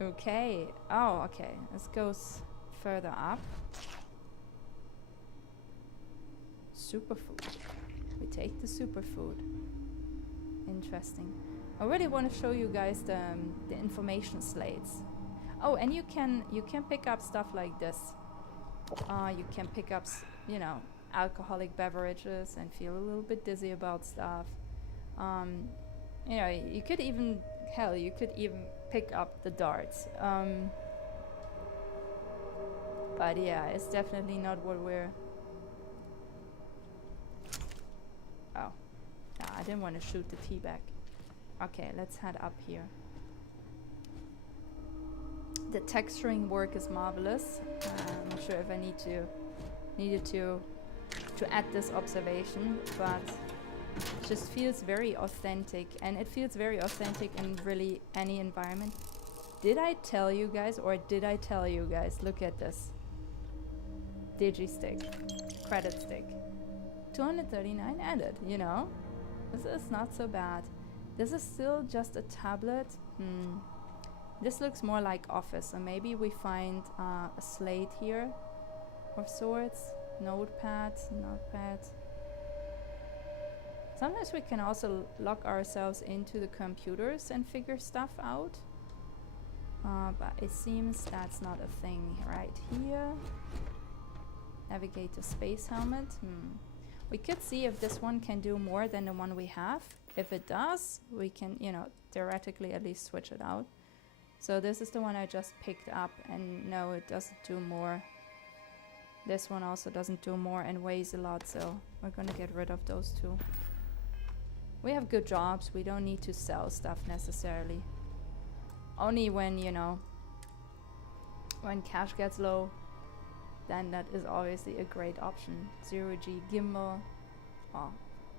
Okay. Oh, okay. This goes further up. Superfood. We take the superfood. Interesting. I really want to show you guys the information slates. Oh, and you can pick up stuff like this. You can pick up, you know, alcoholic beverages and feel a little bit dizzy about stuff. You know, you could even, hell, you could even pick up the darts. But yeah, it's definitely not what we're... Oh, no, I didn't want to shoot the tea bag. Okay, let's head up here. The texturing work is marvelous. I'm not sure if I needed to add this observation, but it just feels very authentic, and it feels very authentic in really any environment. Did I tell you guys, or did I tell you guys? Look at this. Digi-stick, credit stick. 239 added, you know? This is not so bad. This is still just a tablet. This looks more like Office, so maybe we find a slate here of sorts. Notepad. Sometimes we can also lock ourselves into the computers and figure stuff out. But it seems that's not a thing right here. Navigate to space helmet. We could see if this one can do more than the one we have. If it does, we can, you know, theoretically at least switch it out. So this is the one I just picked up, and no, it doesn't do more. This one also doesn't do more and weighs a lot, so we're gonna get rid of those two. We have good jobs, we don't need to sell stuff necessarily. Only when, you know, when cash gets low, then that is obviously a great option. 0G gimbal. Oh,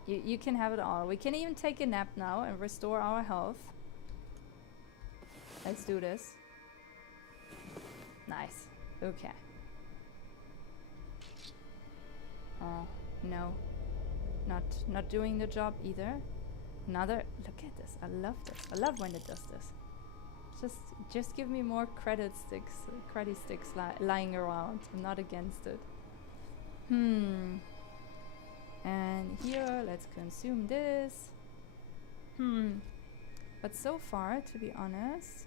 you can have it all. We can even take a nap now and restore our health. Let's do this. Nice. Okay. Oh, no. Not doing the job either. Another, look at this. I love this. I love when it does this. Just give me more credit sticks lying around. I'm not against it. And here, let's consume this. But so far, to be honest,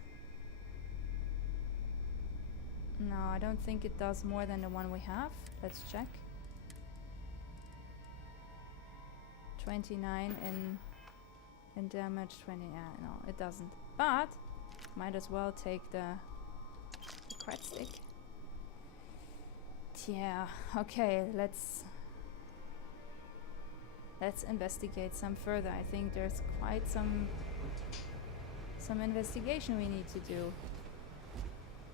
no, I don't think it does more than the one we have. Let's check. 29 in damage, 20. Yeah, no, it doesn't. But might as well take the cred stick. Yeah. Okay. Let's investigate some further. I think there's quite some investigation we need to do.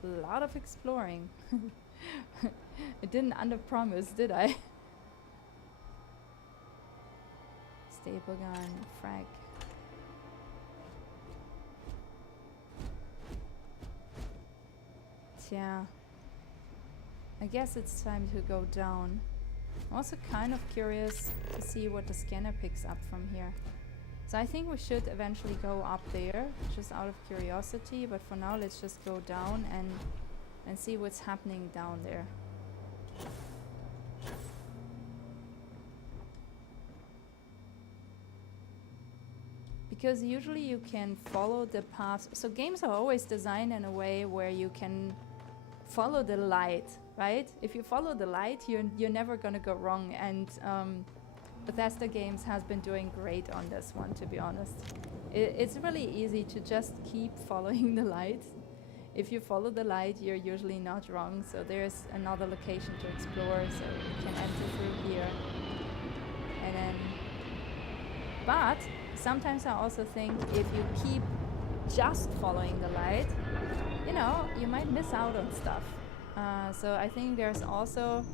A lot of exploring. I didn't underpromise, did I? Staple gun, frag. Yeah. I guess it's time to go down. I'm also kind of curious to see what the scanner picks up from here. So I think we should eventually go up there, just out of curiosity, but for now let's just go down and see what's happening down there. Because usually you can follow the path. So games are always designed in a way where you can follow the light, right? If you follow the light, you're never gonna go wrong. And Bethesda Games has been doing great on this one, to be honest. It's really easy to just keep following the light. If you follow the light, you're usually not wrong. So there's another location to explore, so you can enter through here. And then, but sometimes I also think if you keep just following the light, you know, you might miss out on stuff. So I think there's also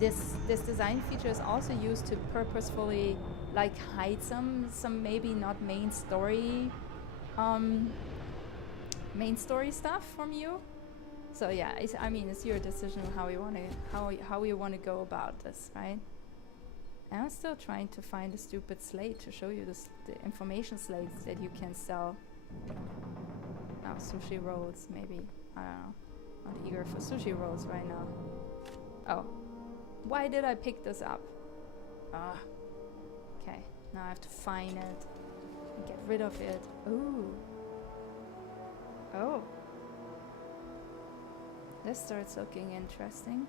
this design feature is also used to purposefully like hide some maybe not main story stuff from you. So yeah, I mean it's your decision how you want to go about this, right? And I'm still trying to find a stupid slate to show you the information slates that you can sell. Oh, sushi rolls, maybe. I don't know. Not eager for sushi rolls right now. Oh. Why did I pick this up? Ah. Okay. Now I have to find it. And get rid of it. Ooh. Oh. This starts looking interesting.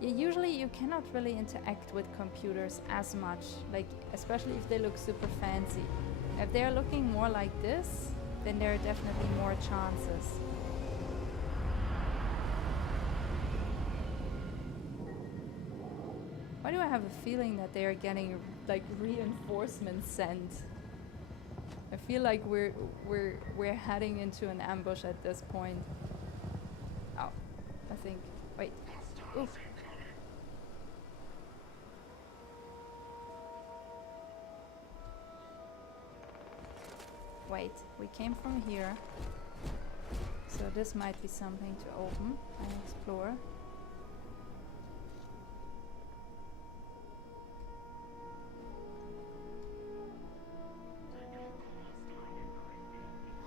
Usually you cannot really interact with computers as much, like especially if they look super fancy. If they're looking more like this, then there are definitely more chances. Why do I have a feeling that they are getting like reinforcements sent? I feel like we're heading into an ambush at this point. Oh, I think. Wait. Oof. Wait, we came from here, so this might be something to open and explore.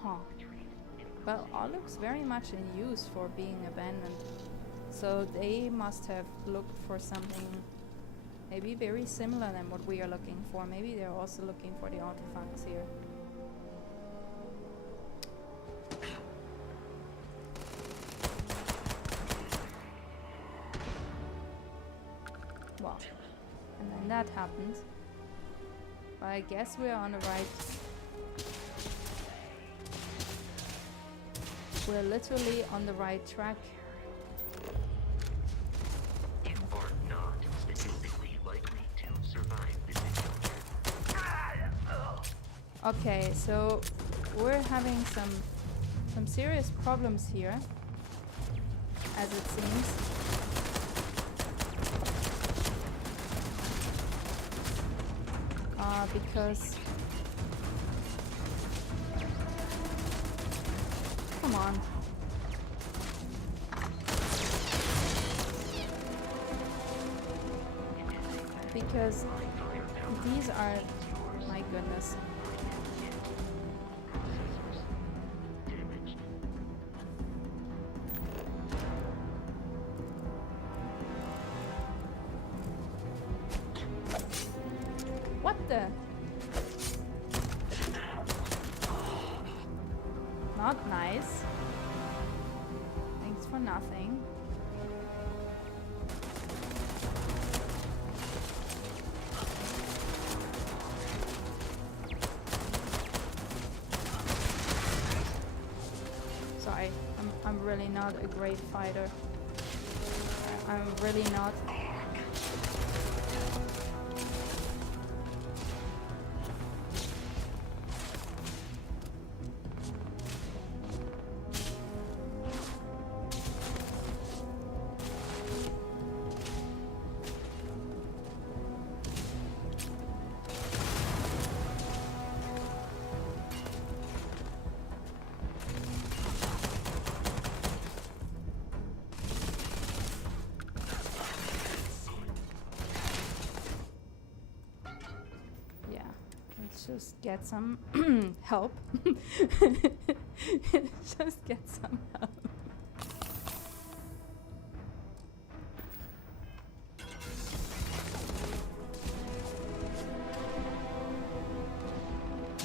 Huh. Well, all looks very much in use for being abandoned. So they must have looked for something maybe very similar than what we are looking for. Maybe they're also looking for the artifacts here. Well, and then that happened. But I guess we're on the right. We're literally on the right track. You are not statistically likely to survive this encounter. Okay, so we're having some serious problems here, as it seems. Because come on. Because these are, my goodness. the? Not nice. Thanks for nothing. Sorry, I'm really not a great fighter. I'm really not. Just get some help. Just get some help.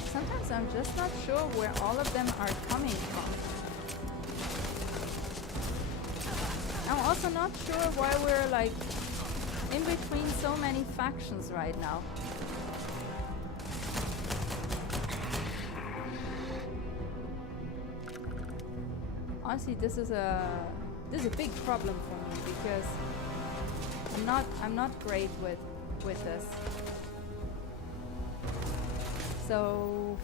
Sometimes I'm just not sure where all of them are coming from. I'm also not sure why we're like in between so many factions right now. Honestly, this is a big problem for me because I'm not great with this. So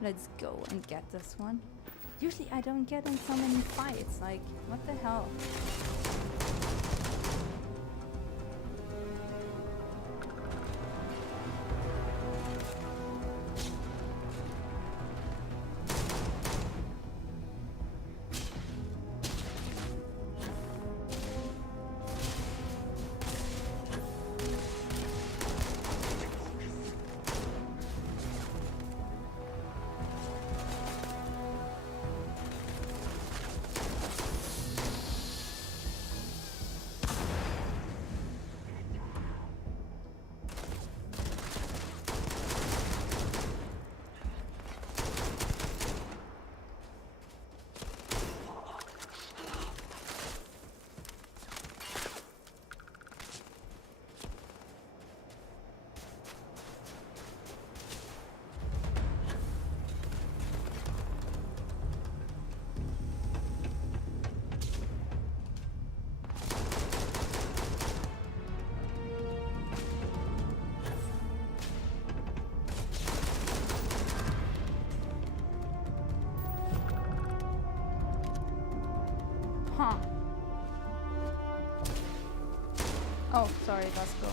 let's go and get this one. Usually I don't get in so many fights. Like, what the hell? Huh. Oh, sorry, let's go.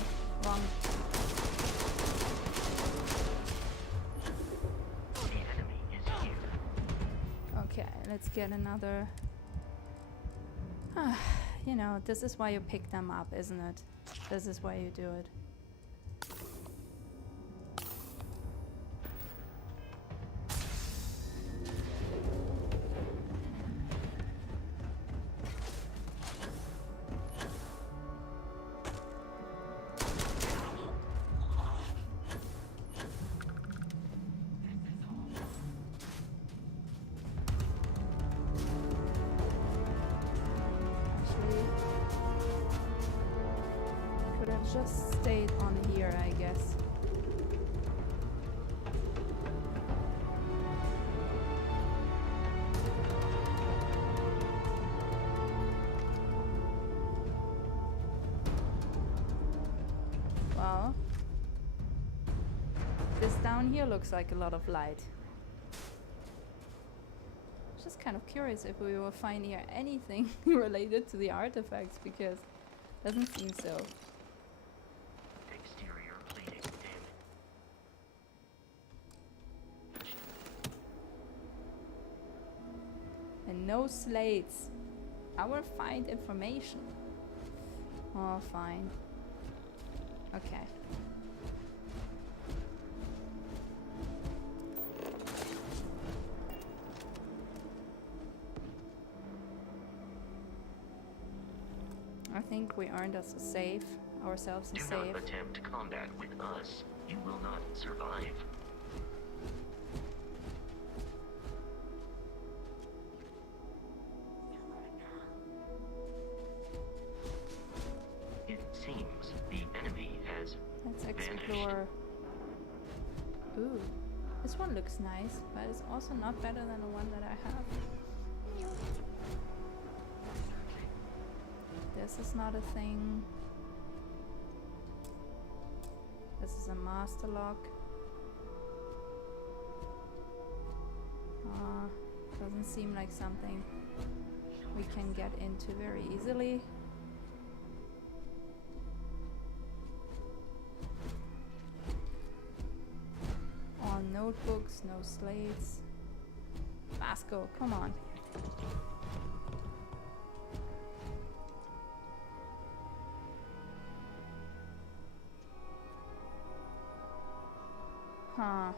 Wrong. The enemy is here. Okay, let's get another. You know, this is why you pick them up, isn't it? This is why you do it. Just stayed on here, I guess. Well, this down here looks like a lot of light. Just kind of curious if we will find here anything related to the artifacts, because it doesn't seem so. Exterior plating damage. And no slates. I will find information. Oh, fine. Okay. I think we earned us a save. ourselves and Do save. not attempt combat with us. You will not survive. It seems the enemy has Let's vanished. explore. Ooh, this one looks nice, but it's also not better than the one that I have. This is not a thing. This is a master lock. Doesn't seem like something we can get into very easily. All notebooks, no slates. Vasco, come on. Huh.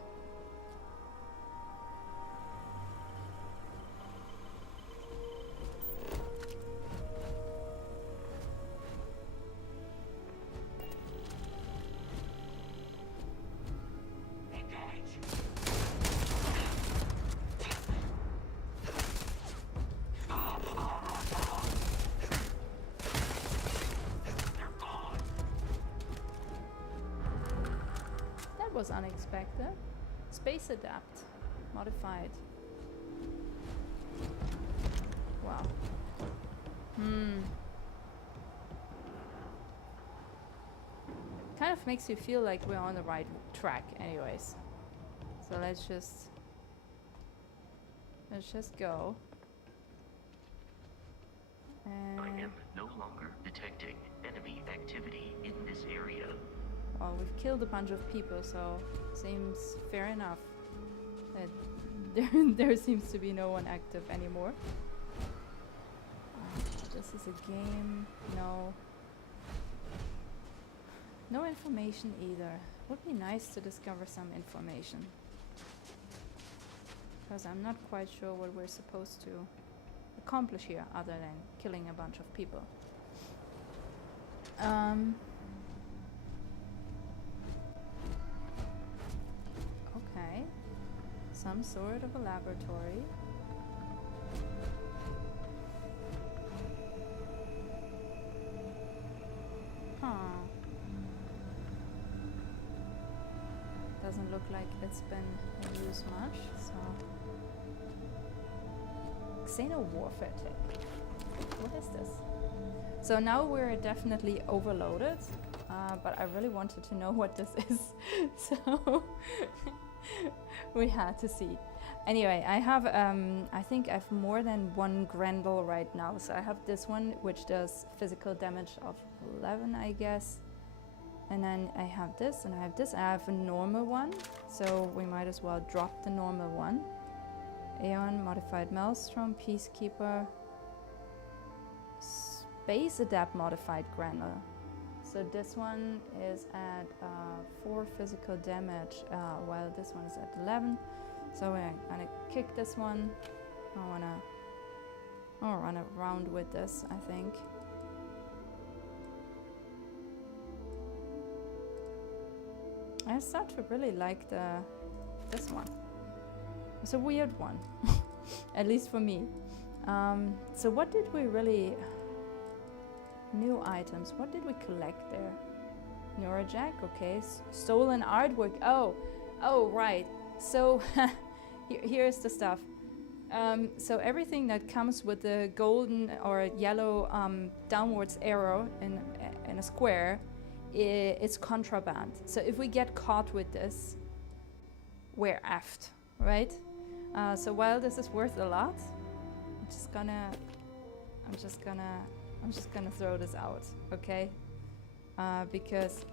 That was unexpected. Space adapt. Modified. Wow. Kind of makes you feel like we're on the right track anyways. So let's just go. I am no longer detecting enemy activity in this area. Well, we've killed a bunch of people, so seems fair enough that there seems to be no one active anymore. This is a game. No information either. Would be nice to discover some information, because I'm not quite sure what we're supposed to accomplish here other than killing a bunch of people. Okay, some sort of a laboratory. Huh. Doesn't look like it's been in use much, so. Xeno warfare tech. What is this? So now we're definitely overloaded, but I really wanted to know what this is, so we had to see. Anyway, I have, I think I have more than one Grendel right now. So I have this one, which does physical damage of 11, I guess. And then I have this, and I have this. I have a normal one, so we might as well drop the normal one. Aeon, Modified Maelstrom, Peacekeeper, Space Adapt Modified Grendel. So this one is at 4 physical damage, while this one is at 11. So we're gonna kick this one. I'll run around with this, I think. I start to really like this one. It's a weird one, at least for me. So what did we really... New items, what did we collect there? Neurojack, okay. Stolen artwork, oh right. So here's the stuff. So everything that comes with the golden or yellow downwards arrow in a square, it's contraband. So if we get caught with this, we're effed, right? So while this is worth a lot, I'm just gonna throw this out, okay? Because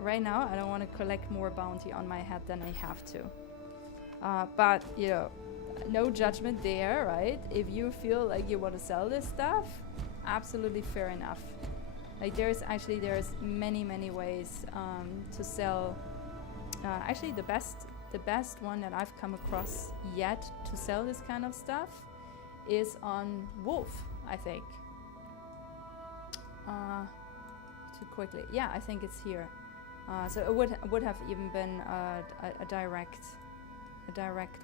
right now I don't want to collect more bounty on my head than I have to. But you know, no judgment there, right? If you feel like you want to sell this stuff, absolutely fair enough. Like there's many ways to sell. Actually, the best one that I've come across yet to sell this kind of stuff is on Wolf, I think. too quickly. Yeah, I think it's here. So it would have even been a direct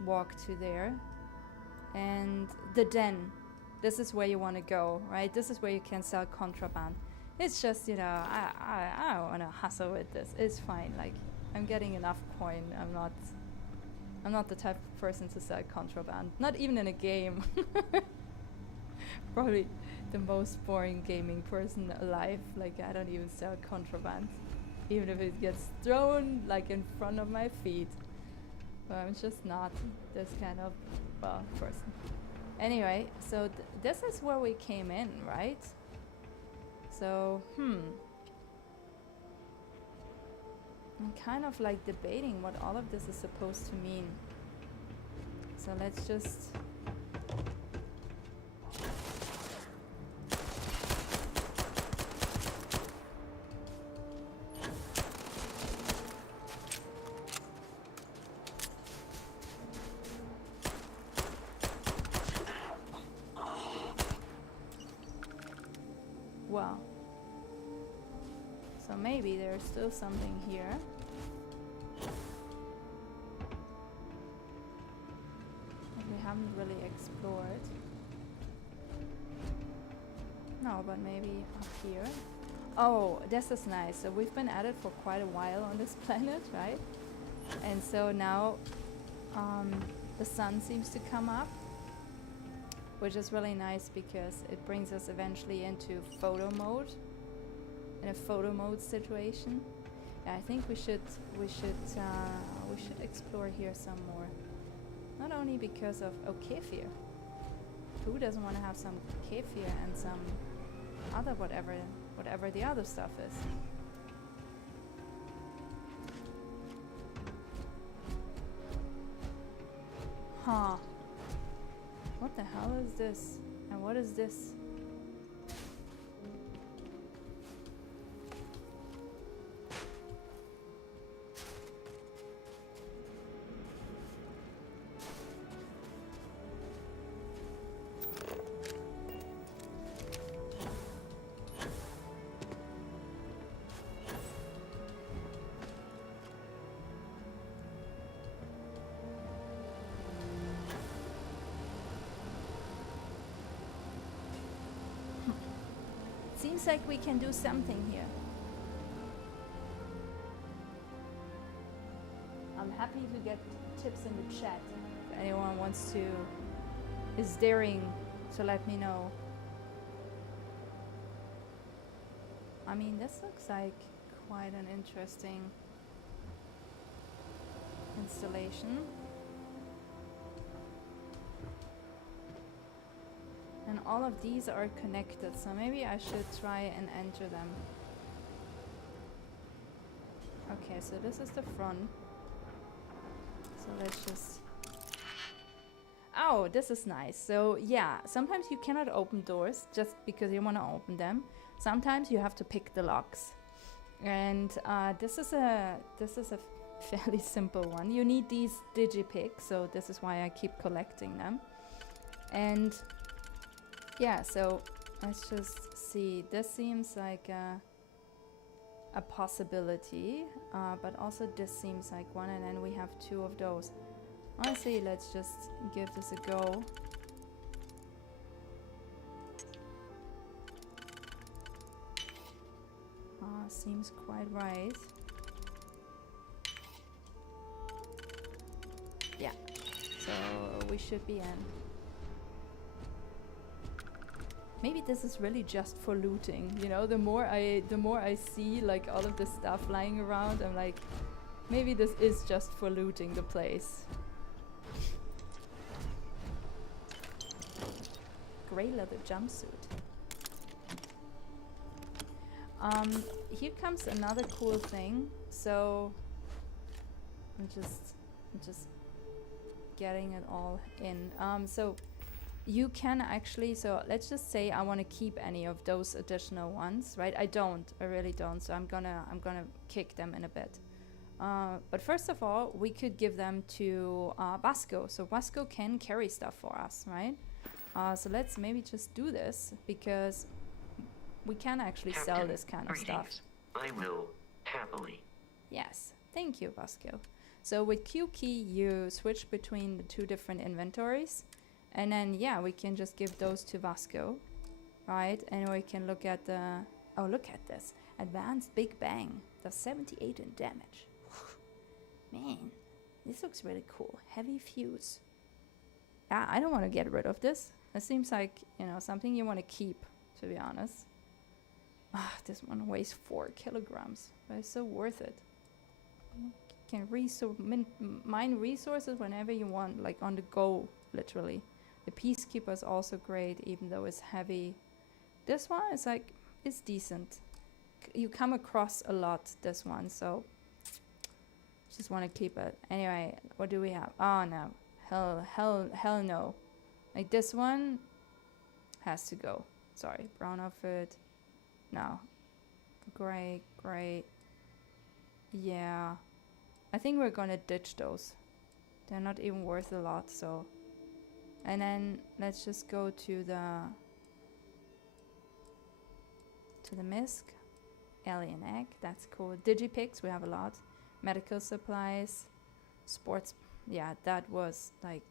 walk to there. And the den. This is where you want to go, right? This is where you can sell contraband. It's just, you know, I don't want to hustle with this. It's fine. Like, I'm getting enough coin. I'm not the type of person to sell contraband. Not even in a game. Probably the most boring gaming person alive. Like, I don't even sell contraband. Even if it gets thrown, like, in front of my feet. But I'm just not this kind of, well, person. Anyway, so this is where we came in, right? So, I'm kind of like debating what all of this is supposed to mean. So let's just... Well, so maybe there's still something here. That we haven't really explored. No, but maybe up here. Oh, this is nice. So we've been at it for quite a while on this planet, right? And so now the sun seems to come up, which is really nice because it brings us eventually into photo mode, in a photo mode situation. Yeah, I think we should explore here some more. Not only because of kefir. Who doesn't want to have some kefir and some other whatever the other stuff is? Huh. What the hell is this? And what is this? Seems like we can do something here. I'm happy to get tips in the chat. If anyone wants to, is daring to let me know. I mean, this looks like quite an interesting installation. And all of these are connected, so maybe I should try and enter them. Okay, so this is the front. So let's just... Oh, this is nice. So yeah, sometimes you cannot open doors just because you want to open them. Sometimes you have to pick the locks. And this is a fairly simple one. You need these digipicks, so this is why I keep collecting them. And yeah, so let's just see. This seems like a possibility, but also this seems like one, and then we have two of those. Honestly, let's just give this a go. Seems quite right. Yeah, so we should be in. Maybe this is really just for looting, you know? The more I see like all of this stuff lying around, I'm like, maybe this is just for looting the place. Grey leather jumpsuit. Here comes another cool thing. So I'm just getting it all in. So you can actually, so let's just say I want to keep any of those additional ones, right? I really don't, so I'm gonna kick them in a bit. But first of all, we could give them to Vasco, so Vasco can carry stuff for us, right? So let's maybe just do this, because we can actually sell Captain, this kind of stuff. greetings. I will happily. Yes, thank you, Vasco. So with Q key, you switch between the two different inventories. And then, yeah, we can just give those to Vasco, right? And we can look at the... Oh, look at this. Advanced Big Bang. Does 78 in damage. Man, this looks really cool. Heavy fuse. Yeah, I don't want to get rid of this. It seems like, you know, something you want to keep, to be honest. Ah, this one weighs 4 kilograms. But it's so worth it. You can mine resources whenever you want, like on the go, literally. The Peacekeeper is also great, even though it's heavy. This one is like, it's decent. You come across a lot, this one, so just want to keep it. Anyway, what do we have? Oh no, hell no. Like this one has to go. Sorry, brown outfit. No. Great. Yeah. I think we're gonna ditch those. They're not even worth a lot, so. And then let's just go to the MISC. Alien egg, that's cool. Digipicks, we have a lot. Medical supplies. Sports, yeah, that was like,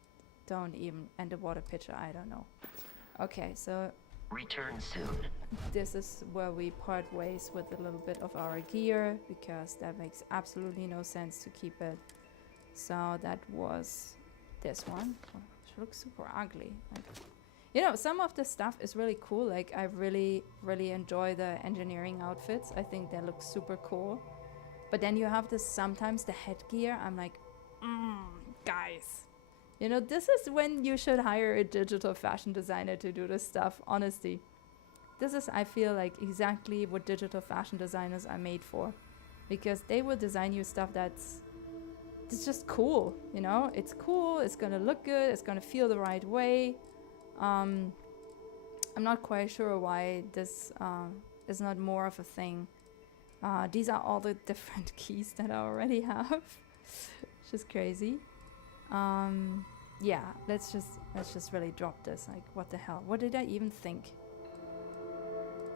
don't even, and the water pitcher, I don't know. Okay, so Return soon. this is where we part ways with a little bit of our gear, because that makes absolutely no sense to keep it. So that was this one, which looks super ugly. Like, you know, some of the stuff is really cool. Like, I really enjoy the engineering outfits. I think they look super cool. But then you have this, sometimes the headgear, I'm like, guys. You know, this is when you should hire a digital fashion designer to do this stuff, honestly. This is, I feel like, exactly what digital fashion designers are made for. Because they will design you stuff that's just cool, you know? It's cool, it's gonna look good, it's gonna feel the right way. I'm not quite sure why this is not more of a thing. These are all the different keys that I already have. Which is crazy. Yeah, let's just really drop this. Like, what the hell? What did I even think?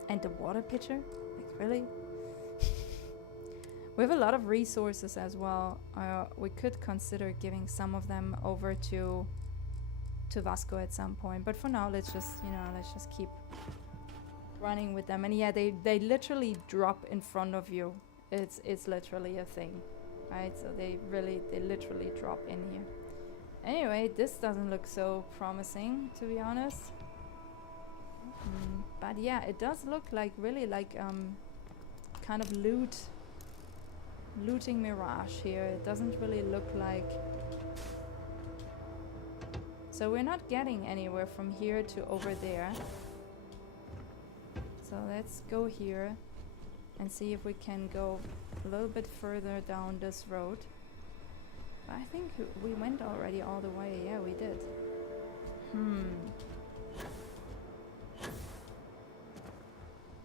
And the water pitcher? Like, really? We have a lot of resources as well. We could consider giving some of them over to Vasco at some point, but for now, let's just keep running with them. And yeah, they literally drop in front of you. It's literally a thing, right? So they literally drop in here. Anyway, this doesn't look so promising, to be honest. But yeah, it does look like really like kind of looting mirage here. It doesn't really look like. So we're not getting anywhere from here to over there. So let's go here and see if we can go a little bit further down this road. I think we went already all the way. Yeah, we did. And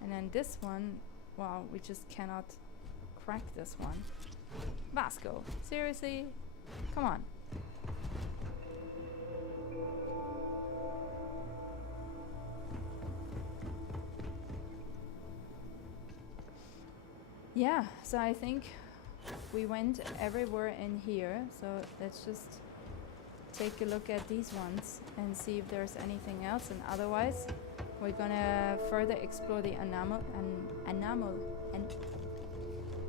then this one, wow, we just cannot crack this one. Vasco, seriously? Come on. Yeah, so I think we went everywhere in here, so let's just take a look at these ones and see if there's anything else, and otherwise we're gonna further explore the and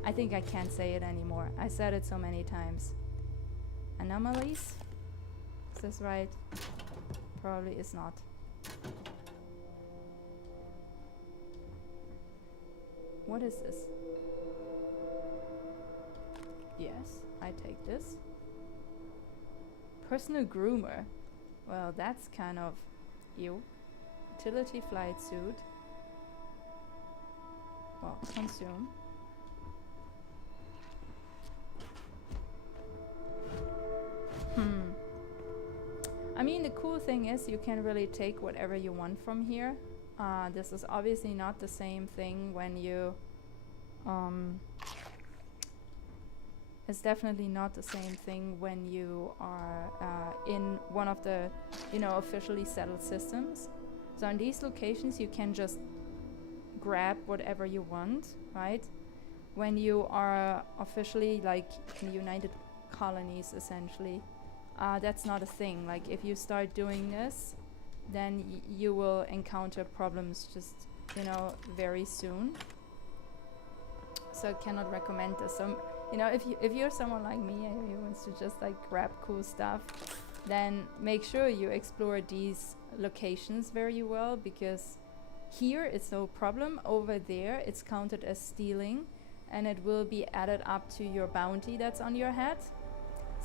I think I can't say it anymore. I said it so many times. Anomalies? Is this right? Probably is not. What is this? Yes, I take this. Personal groomer. Well, that's kind of ew. Utility flight suit. Well, consume. I mean, the cool thing is you can really take whatever you want from here. This is obviously not the same thing when you it's definitely not the same thing when you are in one of the, you know, officially settled systems. So in these locations you can just grab whatever you want, right? When you are officially like in the United Colonies, essentially, that's not a thing. Like if you start doing this, then you will encounter problems just, you know, very soon. So I cannot recommend this. So, you know, if you're someone like me and who wants to just like grab cool stuff, then make sure you explore these locations very well, because here it's no problem. Over there it's counted as stealing, and it will be added up to your bounty that's on your head.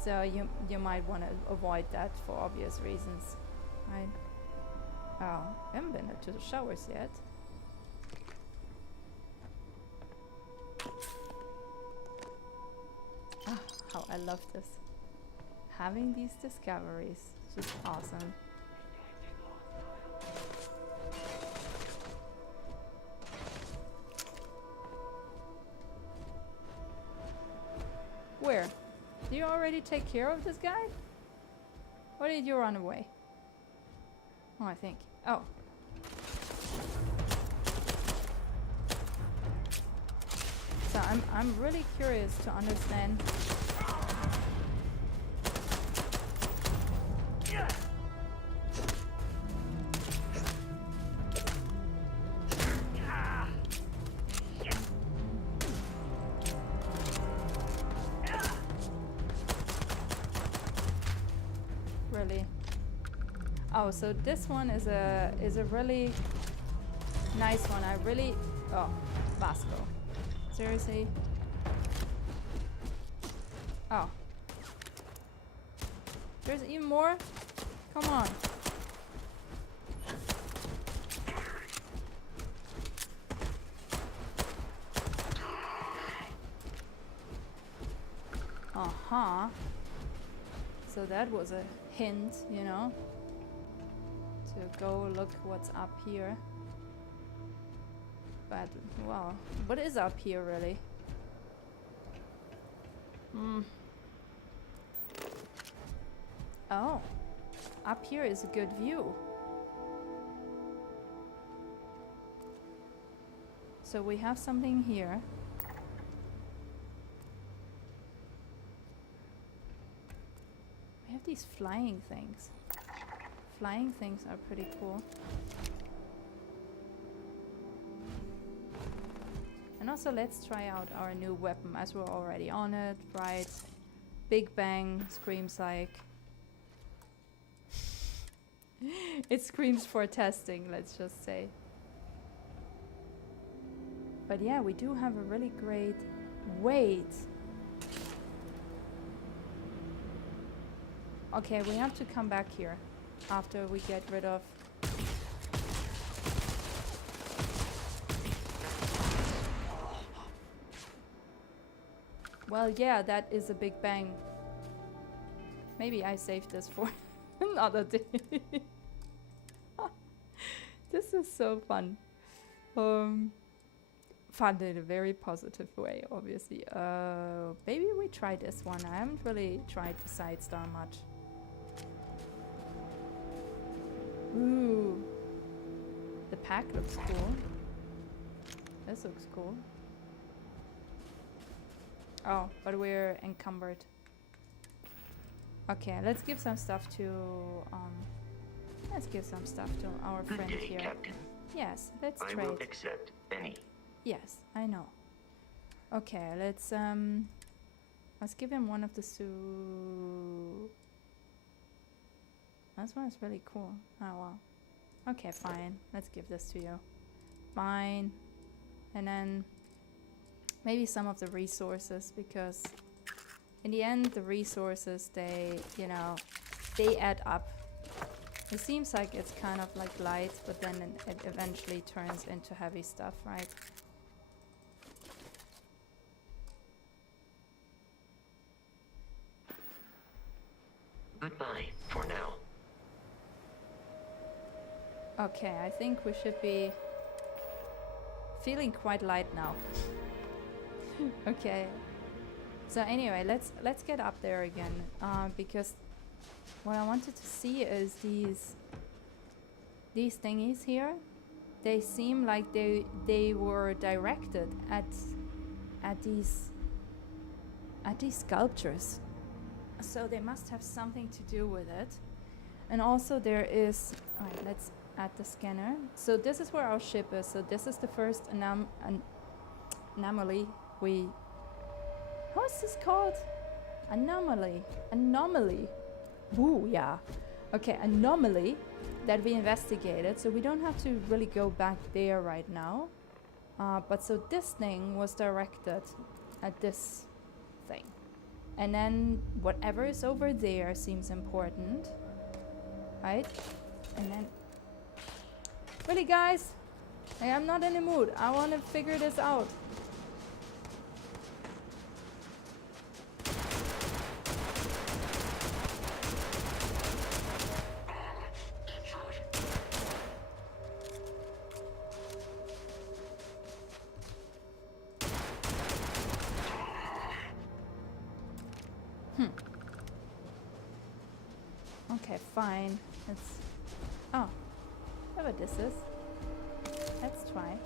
So you might want to avoid that for obvious reasons, right? Oh, I haven't been to the showers yet. Ah, how I love this. Having these discoveries. It's just awesome. Where? Did you already take care of this guy? Or did you run away? Oh, I think. Oh. So I'm really curious to understand. Really? Oh, so this one is a really nice one. I really Vasco. Seriously? Oh. There's even more? Come on. Uh-huh. So that was a hint, you know, to go look what's up here. But, well, what is up here, really? Oh, up here is a good view. So we have something here. We have these flying things. Flying things are pretty cool. And also let's try out our new weapon, as we're already on it, right? Big Bang screams like... it screams for testing, let's just say. But yeah, we do have a really great... Wait! Okay, we have to come back here after we get rid of... Well, yeah, that is a Big Bang. Maybe I saved this for another day. This is so fun. Fun in a very positive way, obviously. Maybe we try this one. I haven't really tried the Side Star much. Ooh. The pack looks cool. This looks cool. Oh, but we're encumbered. Okay, let's give some stuff to our friend Good day, here. Captain. Yes, let's I trade. will accept any. Yes, I know. Okay, let's give him one of the This one is really cool. Oh well. Okay, fine. Let's give this to you. Fine. And then maybe some of the resources, because in the end the resources, they, you know, they add up. It seems like it's kind of like light, but then it eventually turns into heavy stuff, right? Goodbye for now. Okay, I think we should be feeling quite light now. Okay. So anyway, let's get up there again, because what I wanted to see is these thingies here. they seem like they were directed at these sculptures. So they must have something to do with it. And also there is, alright, let's add the scanner. So this is where our ship is. So this is the first anomaly we, how is this called? Anomaly. Ooh, yeah. Okay, anomaly that we investigated. So we don't have to really go back there right now. But so this thing was directed at this thing. And then whatever is over there seems important. Right? And then... Really, guys? I'm not in the mood. I want to figure this out. Okay, fine. Let's... Oh. Whatever this is. Let's try.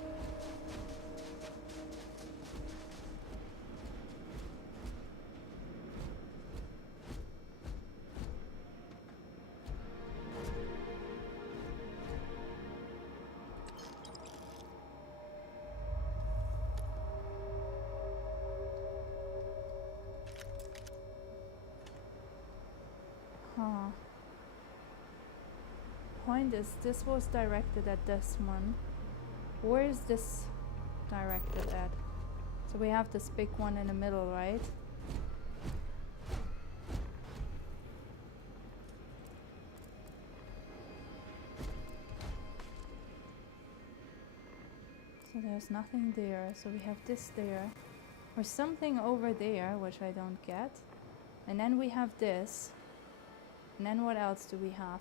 Huh. Point is, this was directed at this one. Where is this directed at? So we have this big one in the middle, right? So there's nothing there. So we have this there. Or something over there, which I don't get. And then we have this. And then what else do we have?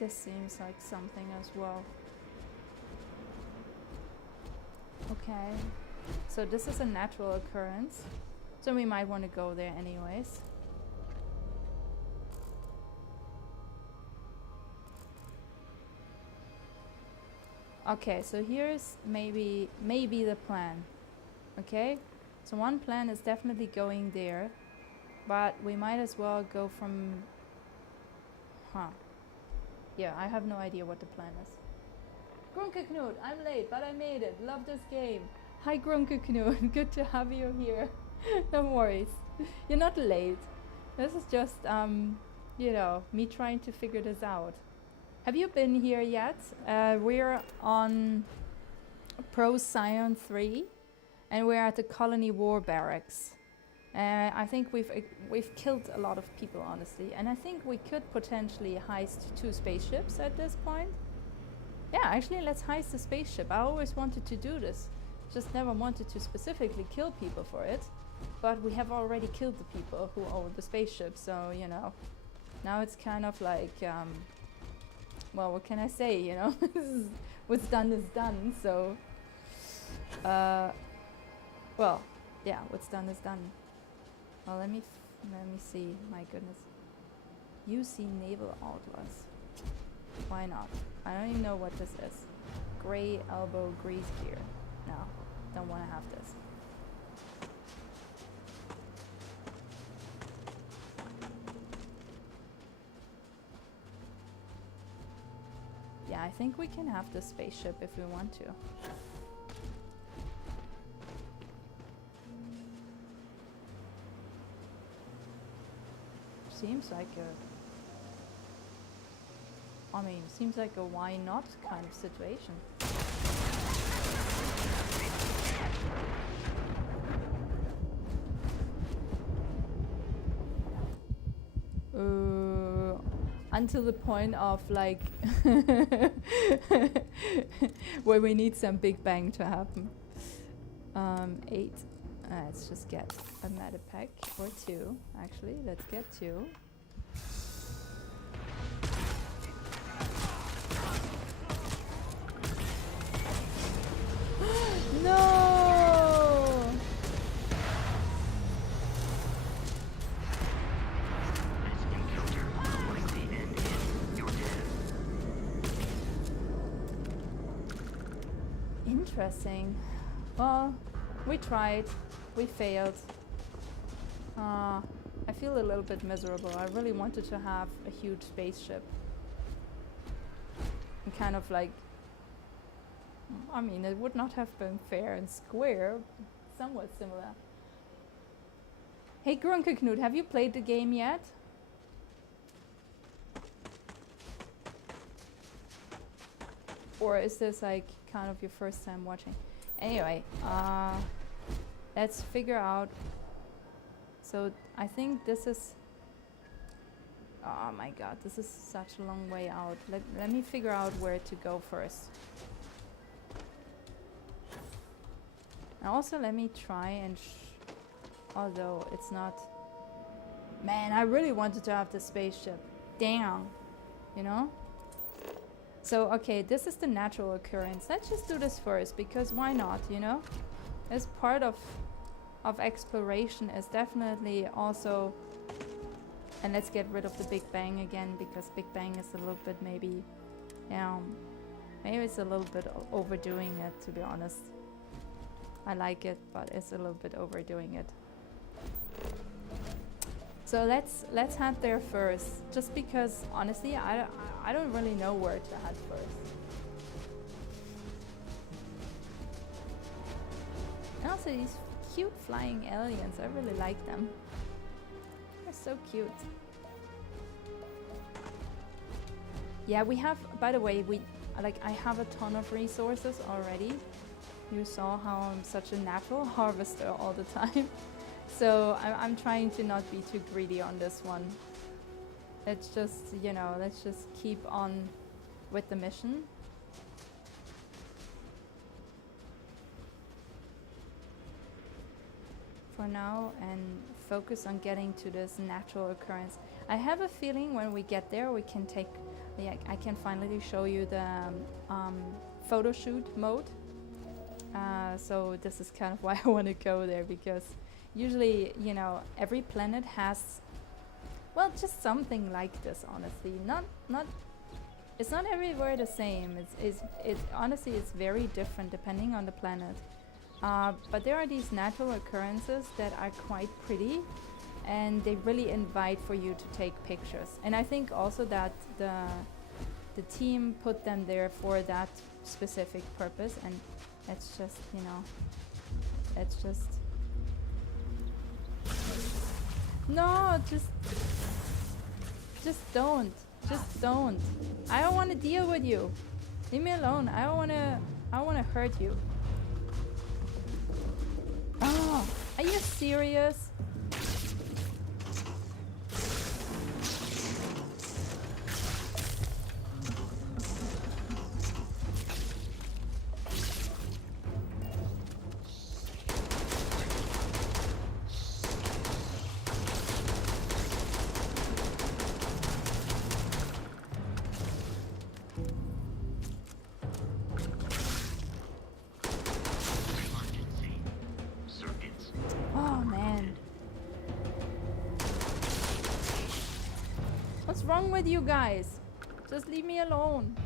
This seems like something as well. Okay. So this is a natural occurrence. So we might want to go there anyways. Okay, so here's maybe the plan. Okay? So one plan is definitely going there. But we might as well go from... Huh. Yeah, I have no idea what the plan is. Grunke Knut, I'm late, but I made it. Love this game. Hi Grunke Knut, good to have you here. No worries. You're not late. This is just, you know, me trying to figure this out. Have you been here yet? We're on Procyon 3, and we're at the Colony War Barracks. I think we've killed a lot of people, honestly, and I think we could potentially heist 2 spaceships at this point. Yeah, actually, let's heist a spaceship. I always wanted to do this, just never wanted to specifically kill people for it. But we have already killed the people who own the spaceship, so you know. Now it's kind of like, well, what can I say? You know, what's done is done. So, well, yeah, what's done is done. Well, let me see. My goodness. UC Naval Outlaws. Why not? I don't even know what this is. Gray elbow grease gear. No, don't want to have this. Yeah, I think we can have this spaceship if we want to. Seems like a... I mean, seems like a why not kind of situation. Until the point of like where we need some big bang to happen. 8. Let's just get a meta pack or 2. Actually, let's get 2. Interesting. Well, we tried. We failed. I feel a little bit miserable. I really wanted to have a huge spaceship. And kind of like... I mean, it would not have been fair and square. Somewhat similar. Hey Grunke Knut, have you played the game yet? Or is this like kind of your first time watching? Anyway, let's figure out. So I think this is... Oh my god, this is such a long way out. Let me figure out where to go first. And also let me try and... although it's not... Man, I really wanted to have the spaceship. Damn. You know? So, okay, this is the natural occurrence. Let's just do this first, because why not, you know? As part of exploration is definitely also... And let's get rid of the Big Bang again, because Big Bang is a little bit maybe... maybe it's a little bit overdoing it, to be honest. I like it, but it's a little bit overdoing it. So let's head there first, just because honestly I don't really know where to head first. And also these cute flying aliens, I really like them. They're so cute. Yeah, we have, by the way, I have a ton of resources already. You saw how I'm such a natural harvester all the time. So I'm trying to not be too greedy on this one. Let's just, you know, let's just keep on with the mission. For now, and focus on getting to this natural occurrence. I have a feeling when we get there we can take, I can finally show you the photo shoot mode. So this is kind of why I want to go there, because usually, you know, every planet has, well, just something like this, honestly. It's not everywhere the same. It's honestly, it's very different depending on the planet. But there are these natural occurrences that are quite pretty, and they really invite for you to take pictures. And I think also that the team put them there for that specific purpose. And let's just, you know, let's just... No, just don't. Just don't. I don't want to deal with you. Leave me alone. I don't want to hurt you. Oh, are you serious? What's wrong with you guys? Just leave me alone.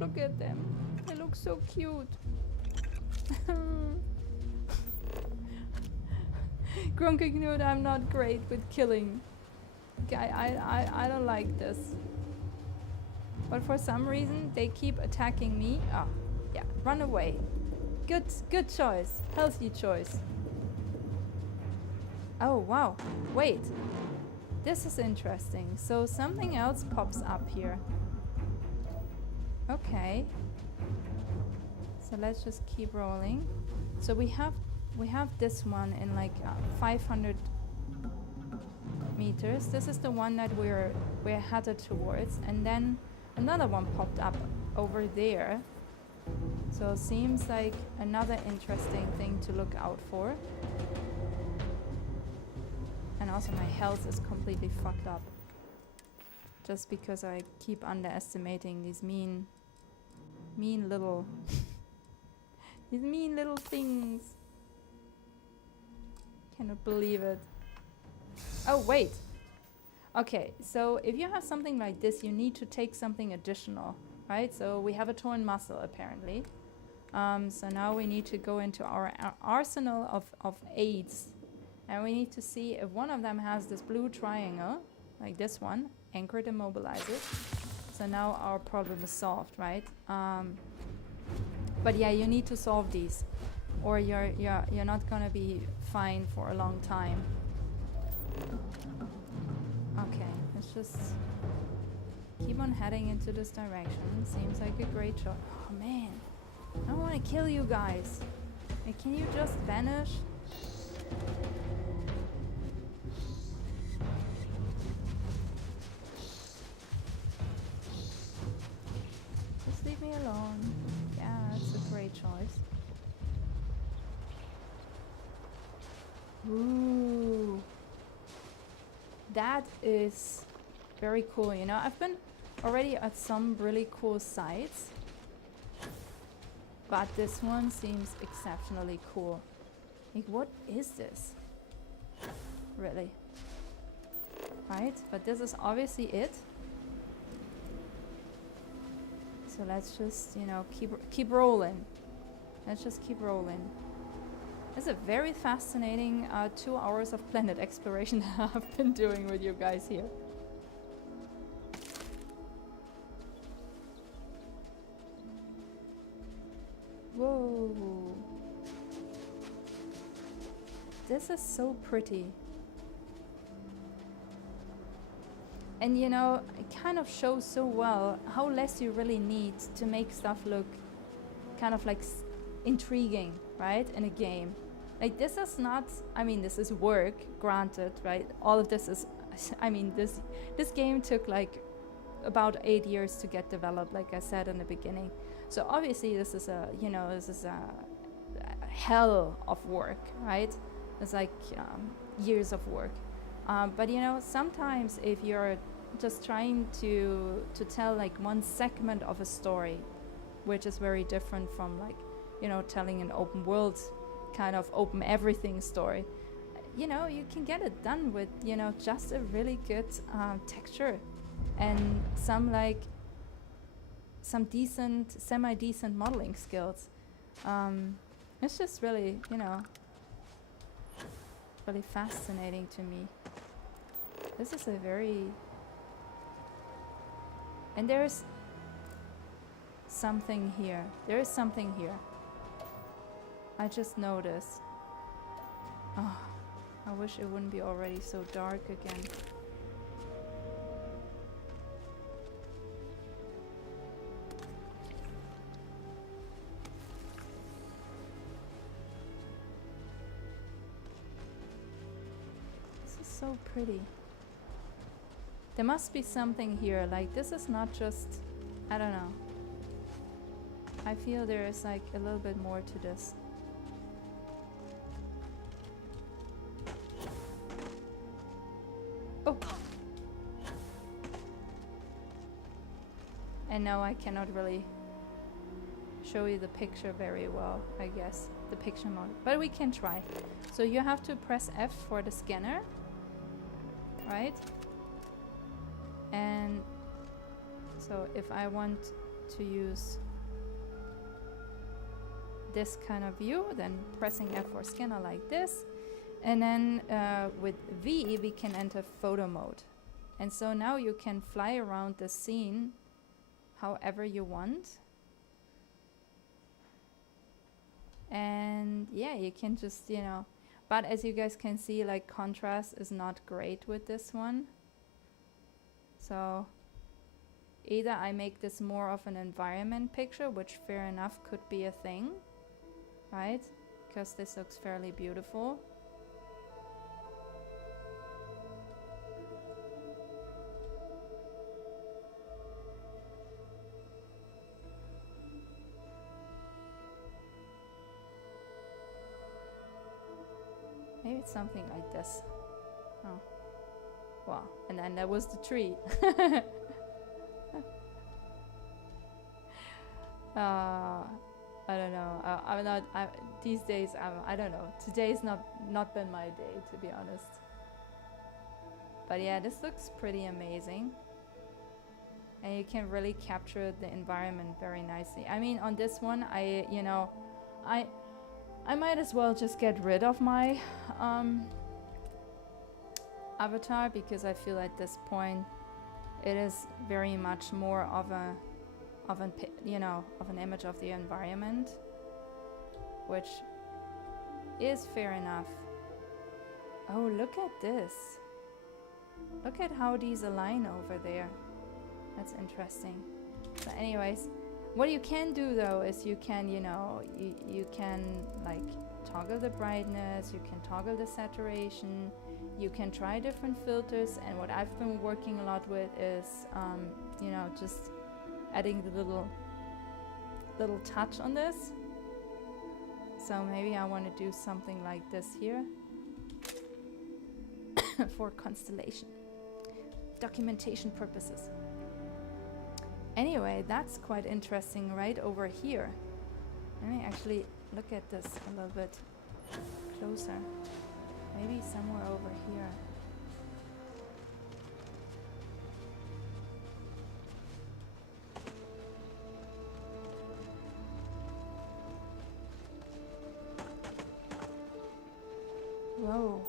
Look at them. They look so cute. Grunke Knut, I'm not great with killing. I don't like this. But for some reason they keep attacking me. Oh, yeah, run away. Good choice. Healthy choice. Oh, wow. Wait. This is interesting. So something else pops up here. Okay. So let's just keep rolling. So we have this one in like 500 meters. This is the one that we're headed towards, and then another one popped up over there. So seems like another interesting thing to look out for. And also my health is completely fucked up. Just because I keep underestimating these mean little these mean little things. Cannot believe it. Oh wait. Okay, so if you have something like this, you need to take something additional. right? So we have a torn muscle apparently. So now we need to go into our arsenal of aids. And we need to see if one of them has this blue triangle, like this one, anchored immobilize it. So now our problem is solved, right? But yeah, you need to solve these, or you're not gonna be fine for a long time. Okay, let's just keep on heading into this direction. Seems like a great shot. Oh man, I don't want to kill you guys. Like, can you just vanish? Just leave me alone. Yeah, that's a great choice. Ooh. That is very cool. You know, I've been already at some really cool sites, but this one seems exceptionally cool. Like, what is this? Really? Right? But this is obviously it. So let's just, you know, keep rolling. Let's just keep rolling. It's a very fascinating 2 hours of planet exploration that I've been doing with you guys here. Whoa. This is so pretty. And you know, it kind of shows so well how less you really need to make stuff look kind of like intriguing, right, in a game. Like, this is not, I mean, this is work, granted, right? All of this is, I mean, this game took like about 8 years to get developed, like I said in the beginning. So obviously this is a, you know, this is a hell of work, right? It's like years of work. But you know, sometimes if you're just trying to tell like one segment of a story, which is very different from like, you know, telling an open world kind of open everything story, you know, you can get it done with, you know, just a really good texture and some like some decent, semi-decent modeling skills. It's just really, you know, really fascinating to me. This is a very, and there's something here. There is something here. I just noticed. Oh, I wish it wouldn't be already so dark again. This is so pretty. There must be something here. Like, this is not just, I don't know. I feel there is like a little bit more to this. Oh! And now I cannot really show you the picture very well, I guess. The picture mode. But we can try. So you have to press F for the scanner. Right? And so if I want to use this kind of view, then pressing F for scanner like this. And then with V, we can enter photo mode. And so now you can fly around the scene however you want. And yeah, you can just, you know, but as you guys can see, like, contrast is not great with this one. So either I make this more of an environment picture, which fair enough could be a thing, right? Because this looks fairly beautiful. Maybe it's something like this. Oh. Wow. And then there was the tree. I don't know. I'm not. These days, I don't know. Today's not been my day, to be honest. But yeah, this looks pretty amazing. and you can really capture the environment very nicely. I mean, on this one, you know, I might as well just get rid of my avatar, because I feel at this point it is very much more of an image of the environment, which is fair enough. Oh, look at this. Look at how these align over there. That's interesting. So anyways, what you can do though is you can, you know, you can like toggle the brightness, you can toggle the saturation, you can try different filters, and what I've been working a lot with is, you know, just adding the little touch on this. So maybe I want to do something like this here for constellation documentation purposes. Anyway, that's quite interesting right over here. Let me actually look at this a little bit closer. Maybe somewhere over here. Whoa.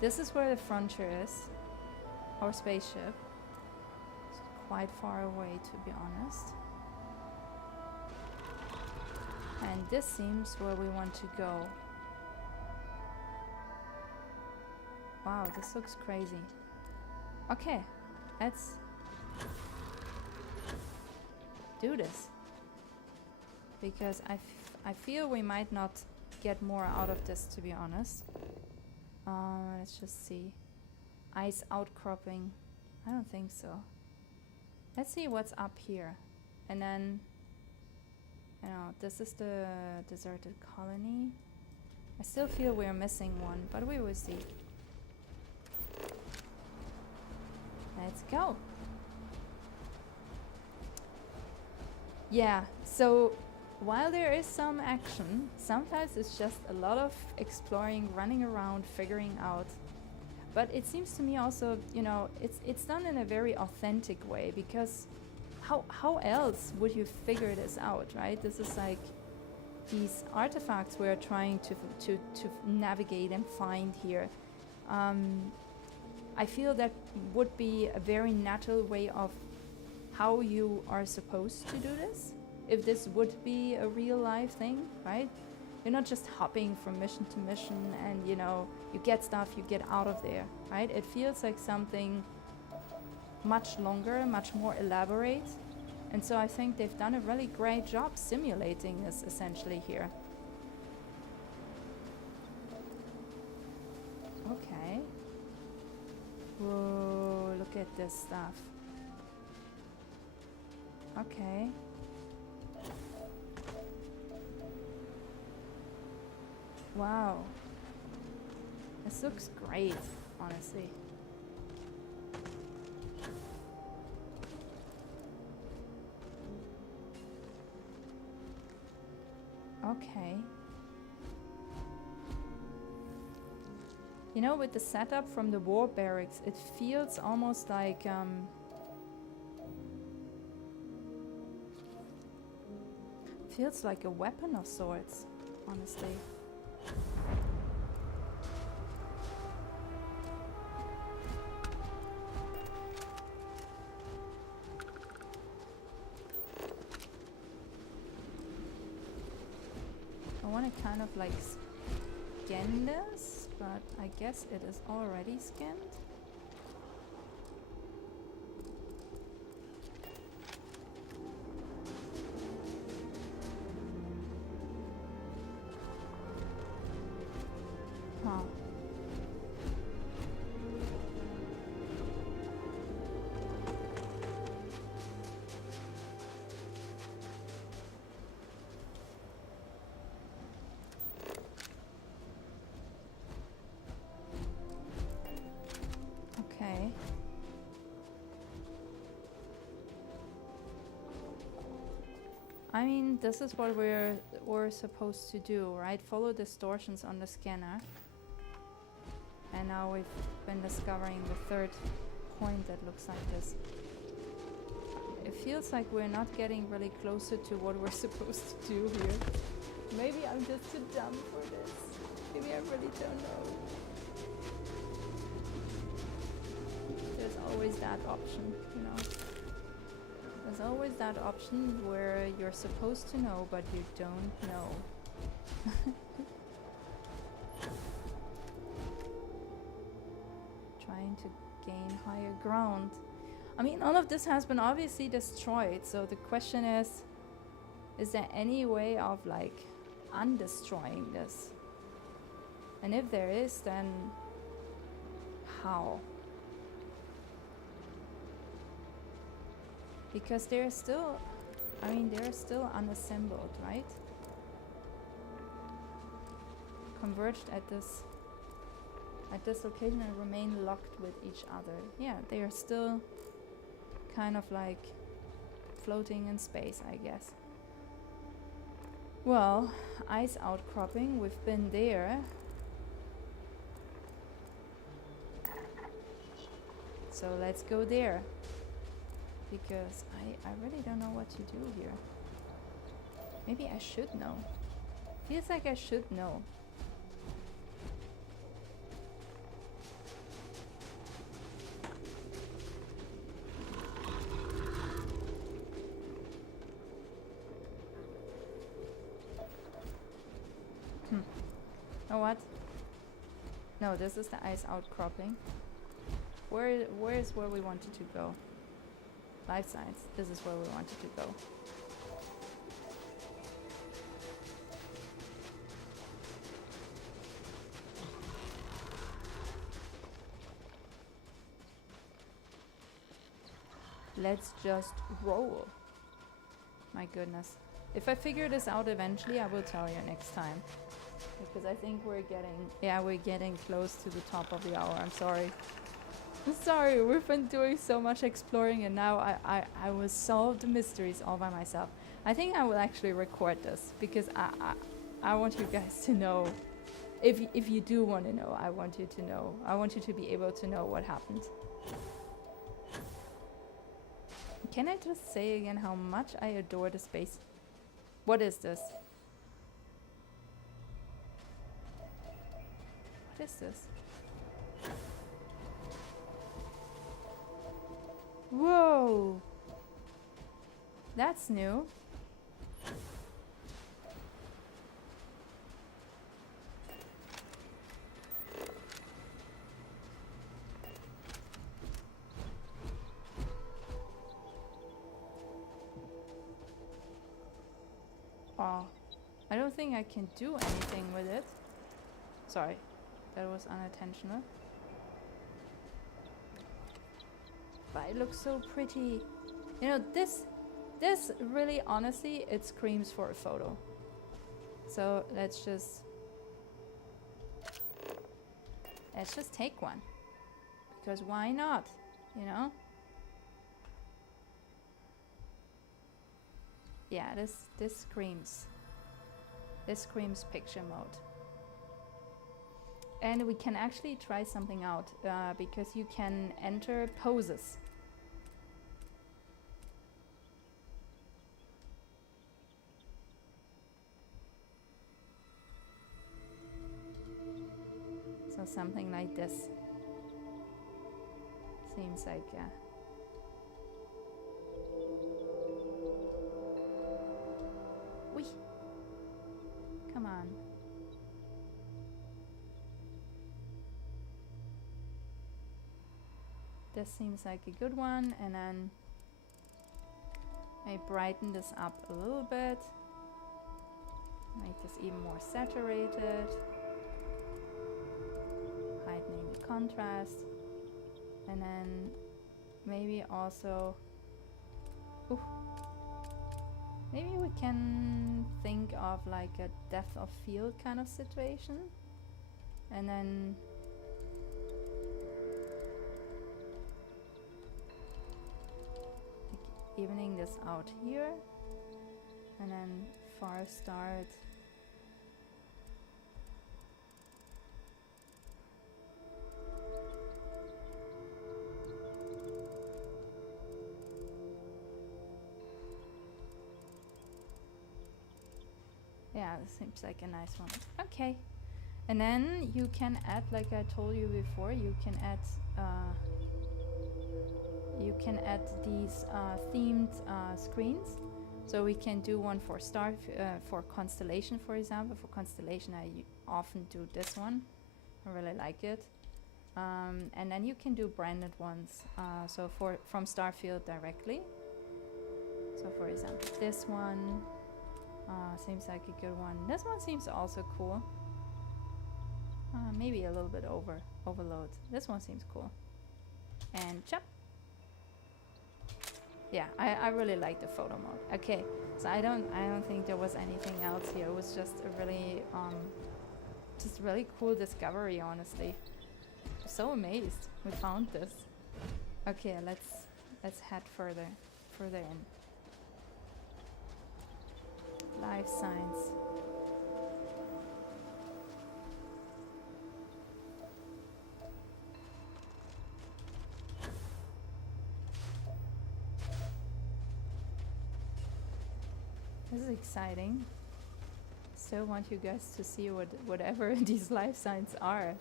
This is where the frontier is, our spaceship. It's quite far away, to be honest. And this seems where we want to go. Wow, this looks crazy. Okay, let's do this. Because I feel we might not get more out of this, to be honest. Let's just see. Ice outcropping. I don't think so. Let's see what's up here. And then, you know, this is the deserted colony. I still feel we're missing one, but we will see. Let's go. Yeah, so while there is some action, sometimes it's just a lot of exploring, running around, figuring out. But it seems to me also, you know, it's done in a very authentic way, because how else would you figure this out, right? This is like these artifacts we're trying to navigate and find here. I feel that would be a very natural way of how you are supposed to do this. If this would be a real life thing, right? You're not just hopping from mission to mission and, you know, you get stuff, you get out of there, right? It feels like something much longer, much more elaborate. And so I think they've done a really great job simulating this essentially here. Okay. Whoa, look at this stuff. Okay. Wow. This looks great, honestly. Okay. You know, with the setup from the war barracks, it feels almost like feels like a weapon of sorts, honestly. I want to kind of like scan this, but I guess it is already scanned. Huh. Okay. I mean, this is what we're supposed to do, right? Follow distortions on the scanner. And now we've been discovering the third point that looks like this. It feels like we're not getting really closer to what we're supposed to do here. Maybe I'm just too dumb for this. Maybe I really don't know. There's always that option, you know. There's always that option where you're supposed to know, but you don't know. Trying to gain higher ground. I mean, all of this has been obviously destroyed, so the question is there any way of like undestroying this? And if there is, then how? Because they're still, I mean, they're still unassembled, right? Converged at this location and remain locked with each other. Yeah, they are still kind of like floating in space, I guess. Well, ice outcropping, we've been there. So let's go there. Because I really don't know what to do here. Maybe I should know. Feels like I should know. Oh, what? No, this is the ice outcropping. Where is where we wanted to go? Life science. This is where we wanted to go. Let's just roll. My goodness. If I figure this out eventually, I will tell you next time. Because I think we're getting close to the top of the hour. I'm sorry. I'm sorry, we've been doing so much exploring and now I will solve the mysteries all by myself. I think I will actually record this because I want you guys to know. If you do want to know, I want you to know. I want you to be able to know what happened. Can I just say again how much I adore the space? What is this? What is this? Whoa! That's new. Oh, I don't think I can do anything with it. Sorry, that was unintentional. But it looks so pretty. You know, this really, honestly, it screams for a photo. So let's just take one. Because why not? You know? Yeah, this screams. This screams picture mode. And we can actually try something out because you can enter poses. So something like this. Seems like Whee! Come on. This seems like a good one, and then I brighten this up a little bit. Make this even more saturated. Heightening the contrast. And then maybe also... Ooh, maybe we can think of like a depth of field kind of situation. And then... evening this out here. And then far start. Yeah, this seems like a nice one. Okay. And then you can add, like I told you before, you can add these themed screens. So we can do one for for Constellation, for example. For Constellation, I often do this one. I really like it. And then you can do branded ones. So from Starfield directly. So for example, this one seems like a good one. This one seems also cool. Maybe a little bit overload. This one seems cool. And chop. Yeah, I really like the photo mode. Okay, so I don't think there was anything else here. It was just a really cool discovery, honestly. I'm so amazed we found this. Okay, let's head further in. Life signs. This is exciting. Still want you guys to see whatever these life signs are.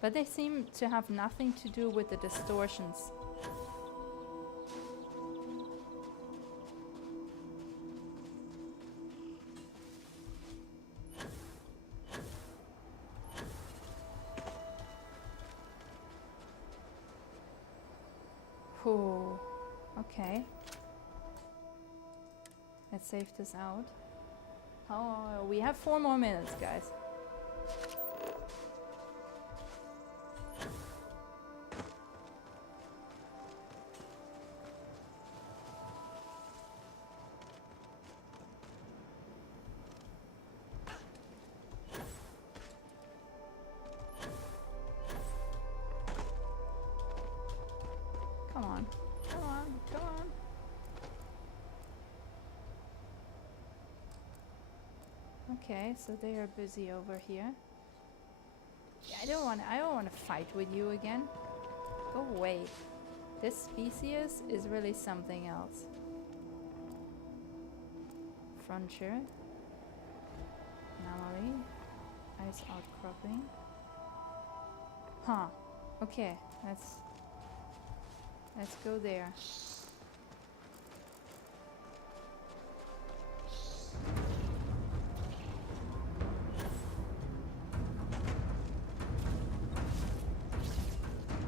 But they seem to have nothing to do with the distortions. Oh, okay. Let's save this out. Oh, we have 4 more minutes, guys. Come on, come on, come on. Okay, so they are busy over here. Yeah, I don't want to fight with you again. Go away. This species is really something else. Frontier. Anomaly. Ice outcropping. Huh. Okay, let's go there.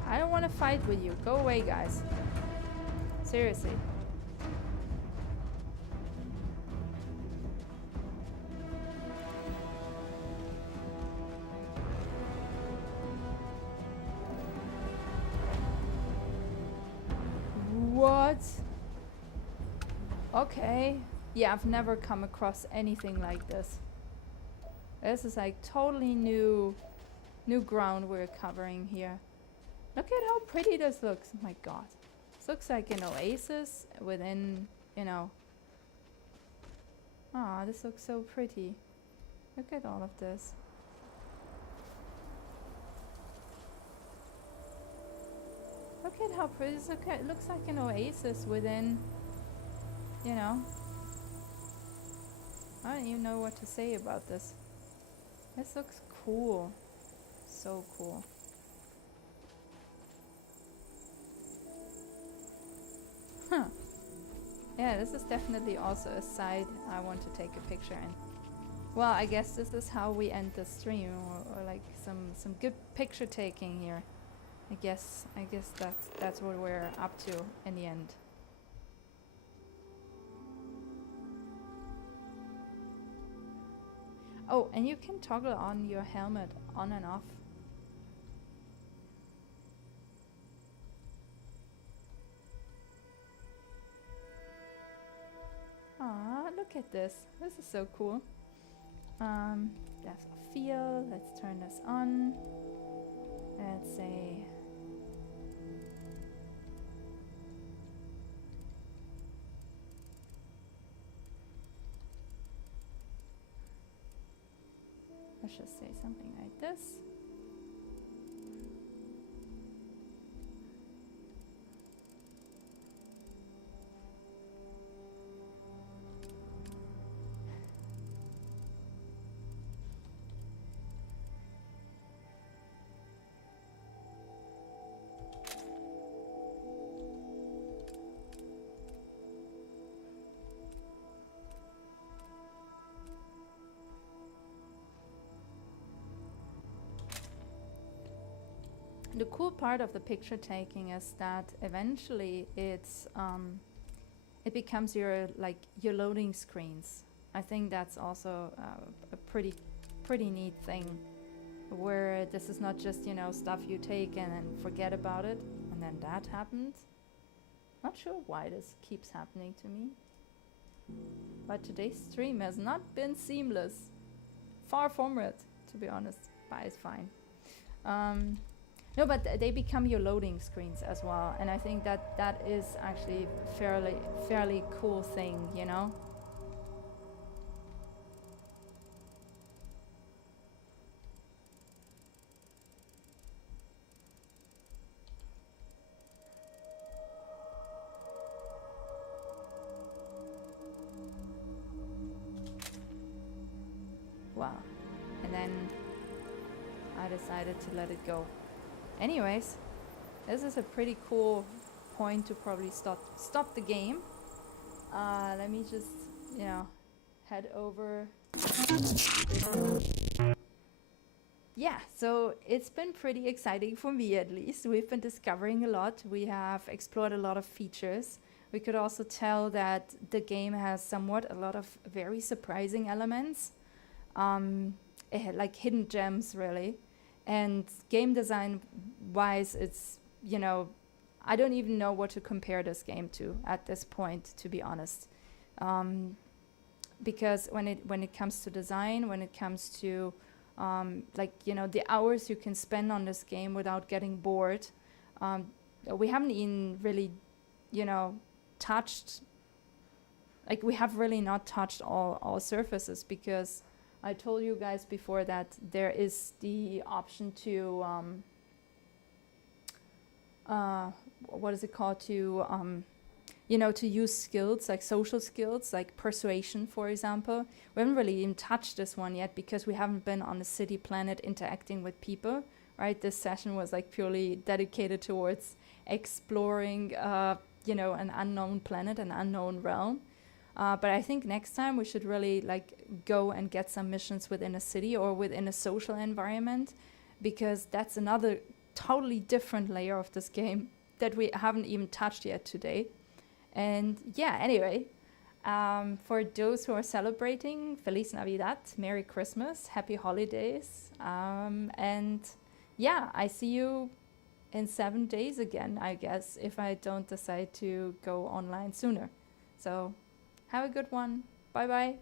I don't want to fight with you. Go away, guys. Seriously. What? Okay. Yeah, I've never come across anything like this. This is like totally new ground we're covering here. Look at how pretty this looks. Oh my god. This looks like an oasis within, you know. Ah, this looks so pretty. Look at all of this. Look at how pretty this looks. It looks like an oasis within, you know. I don't even know what to say about this. This looks cool. So cool. Huh. Yeah, this is definitely also a site I want to take a picture in. Well, I guess this is how we end the stream, or like some good picture taking here. I guess that's what we're up to in the end. Oh, and you can toggle on your helmet on and off. Ah, look at this. This is so cool. Depth of field. Let's turn this on. Let's say let's just say something like this. The cool part of the picture taking is that eventually it becomes your loading screens. I think that's also a pretty neat thing, where this is not just, you know, stuff you take and then forget about it and then that happens. Not sure why this keeps happening to me, but today's stream has not been seamless. Far from it, to be honest, but it's fine. No, but they become your loading screens as well, and I think that is actually fairly cool thing, you know. Wow, and then I decided to let it go. Anyways, this is a pretty cool point to probably stop the game. Let me just, you know, head over. Yeah, so it's been pretty exciting for me, at least. We've been discovering a lot. We have explored a lot of features. We could also tell that the game has somewhat a lot of very surprising elements, like hidden gems, really. And game design wise, it's, you know, I don't even know what to compare this game to at this point, to be honest. Because when it comes to design, when it comes to like, you know, the hours you can spend on this game without getting bored, we haven't even really, you know, touched, like, we have really not touched all surfaces, because I told you guys before that there is the option to, what is it called, to, you know, to use skills, like social skills, like persuasion, for example. We haven't really even touched this one yet, because we haven't been on the city planet interacting with people, right? This session was like purely dedicated towards exploring, you know, an unknown planet, an unknown realm. But I think next time we should really like go and get some missions within a city or within a social environment, because that's another totally different layer of this game that we haven't even touched yet today. And yeah, anyway, for those who are celebrating, Feliz Navidad, Merry Christmas, Happy Holidays. And yeah, I see you in 7 days again, I guess, if I don't decide to go online sooner. So have a good one. Bye bye.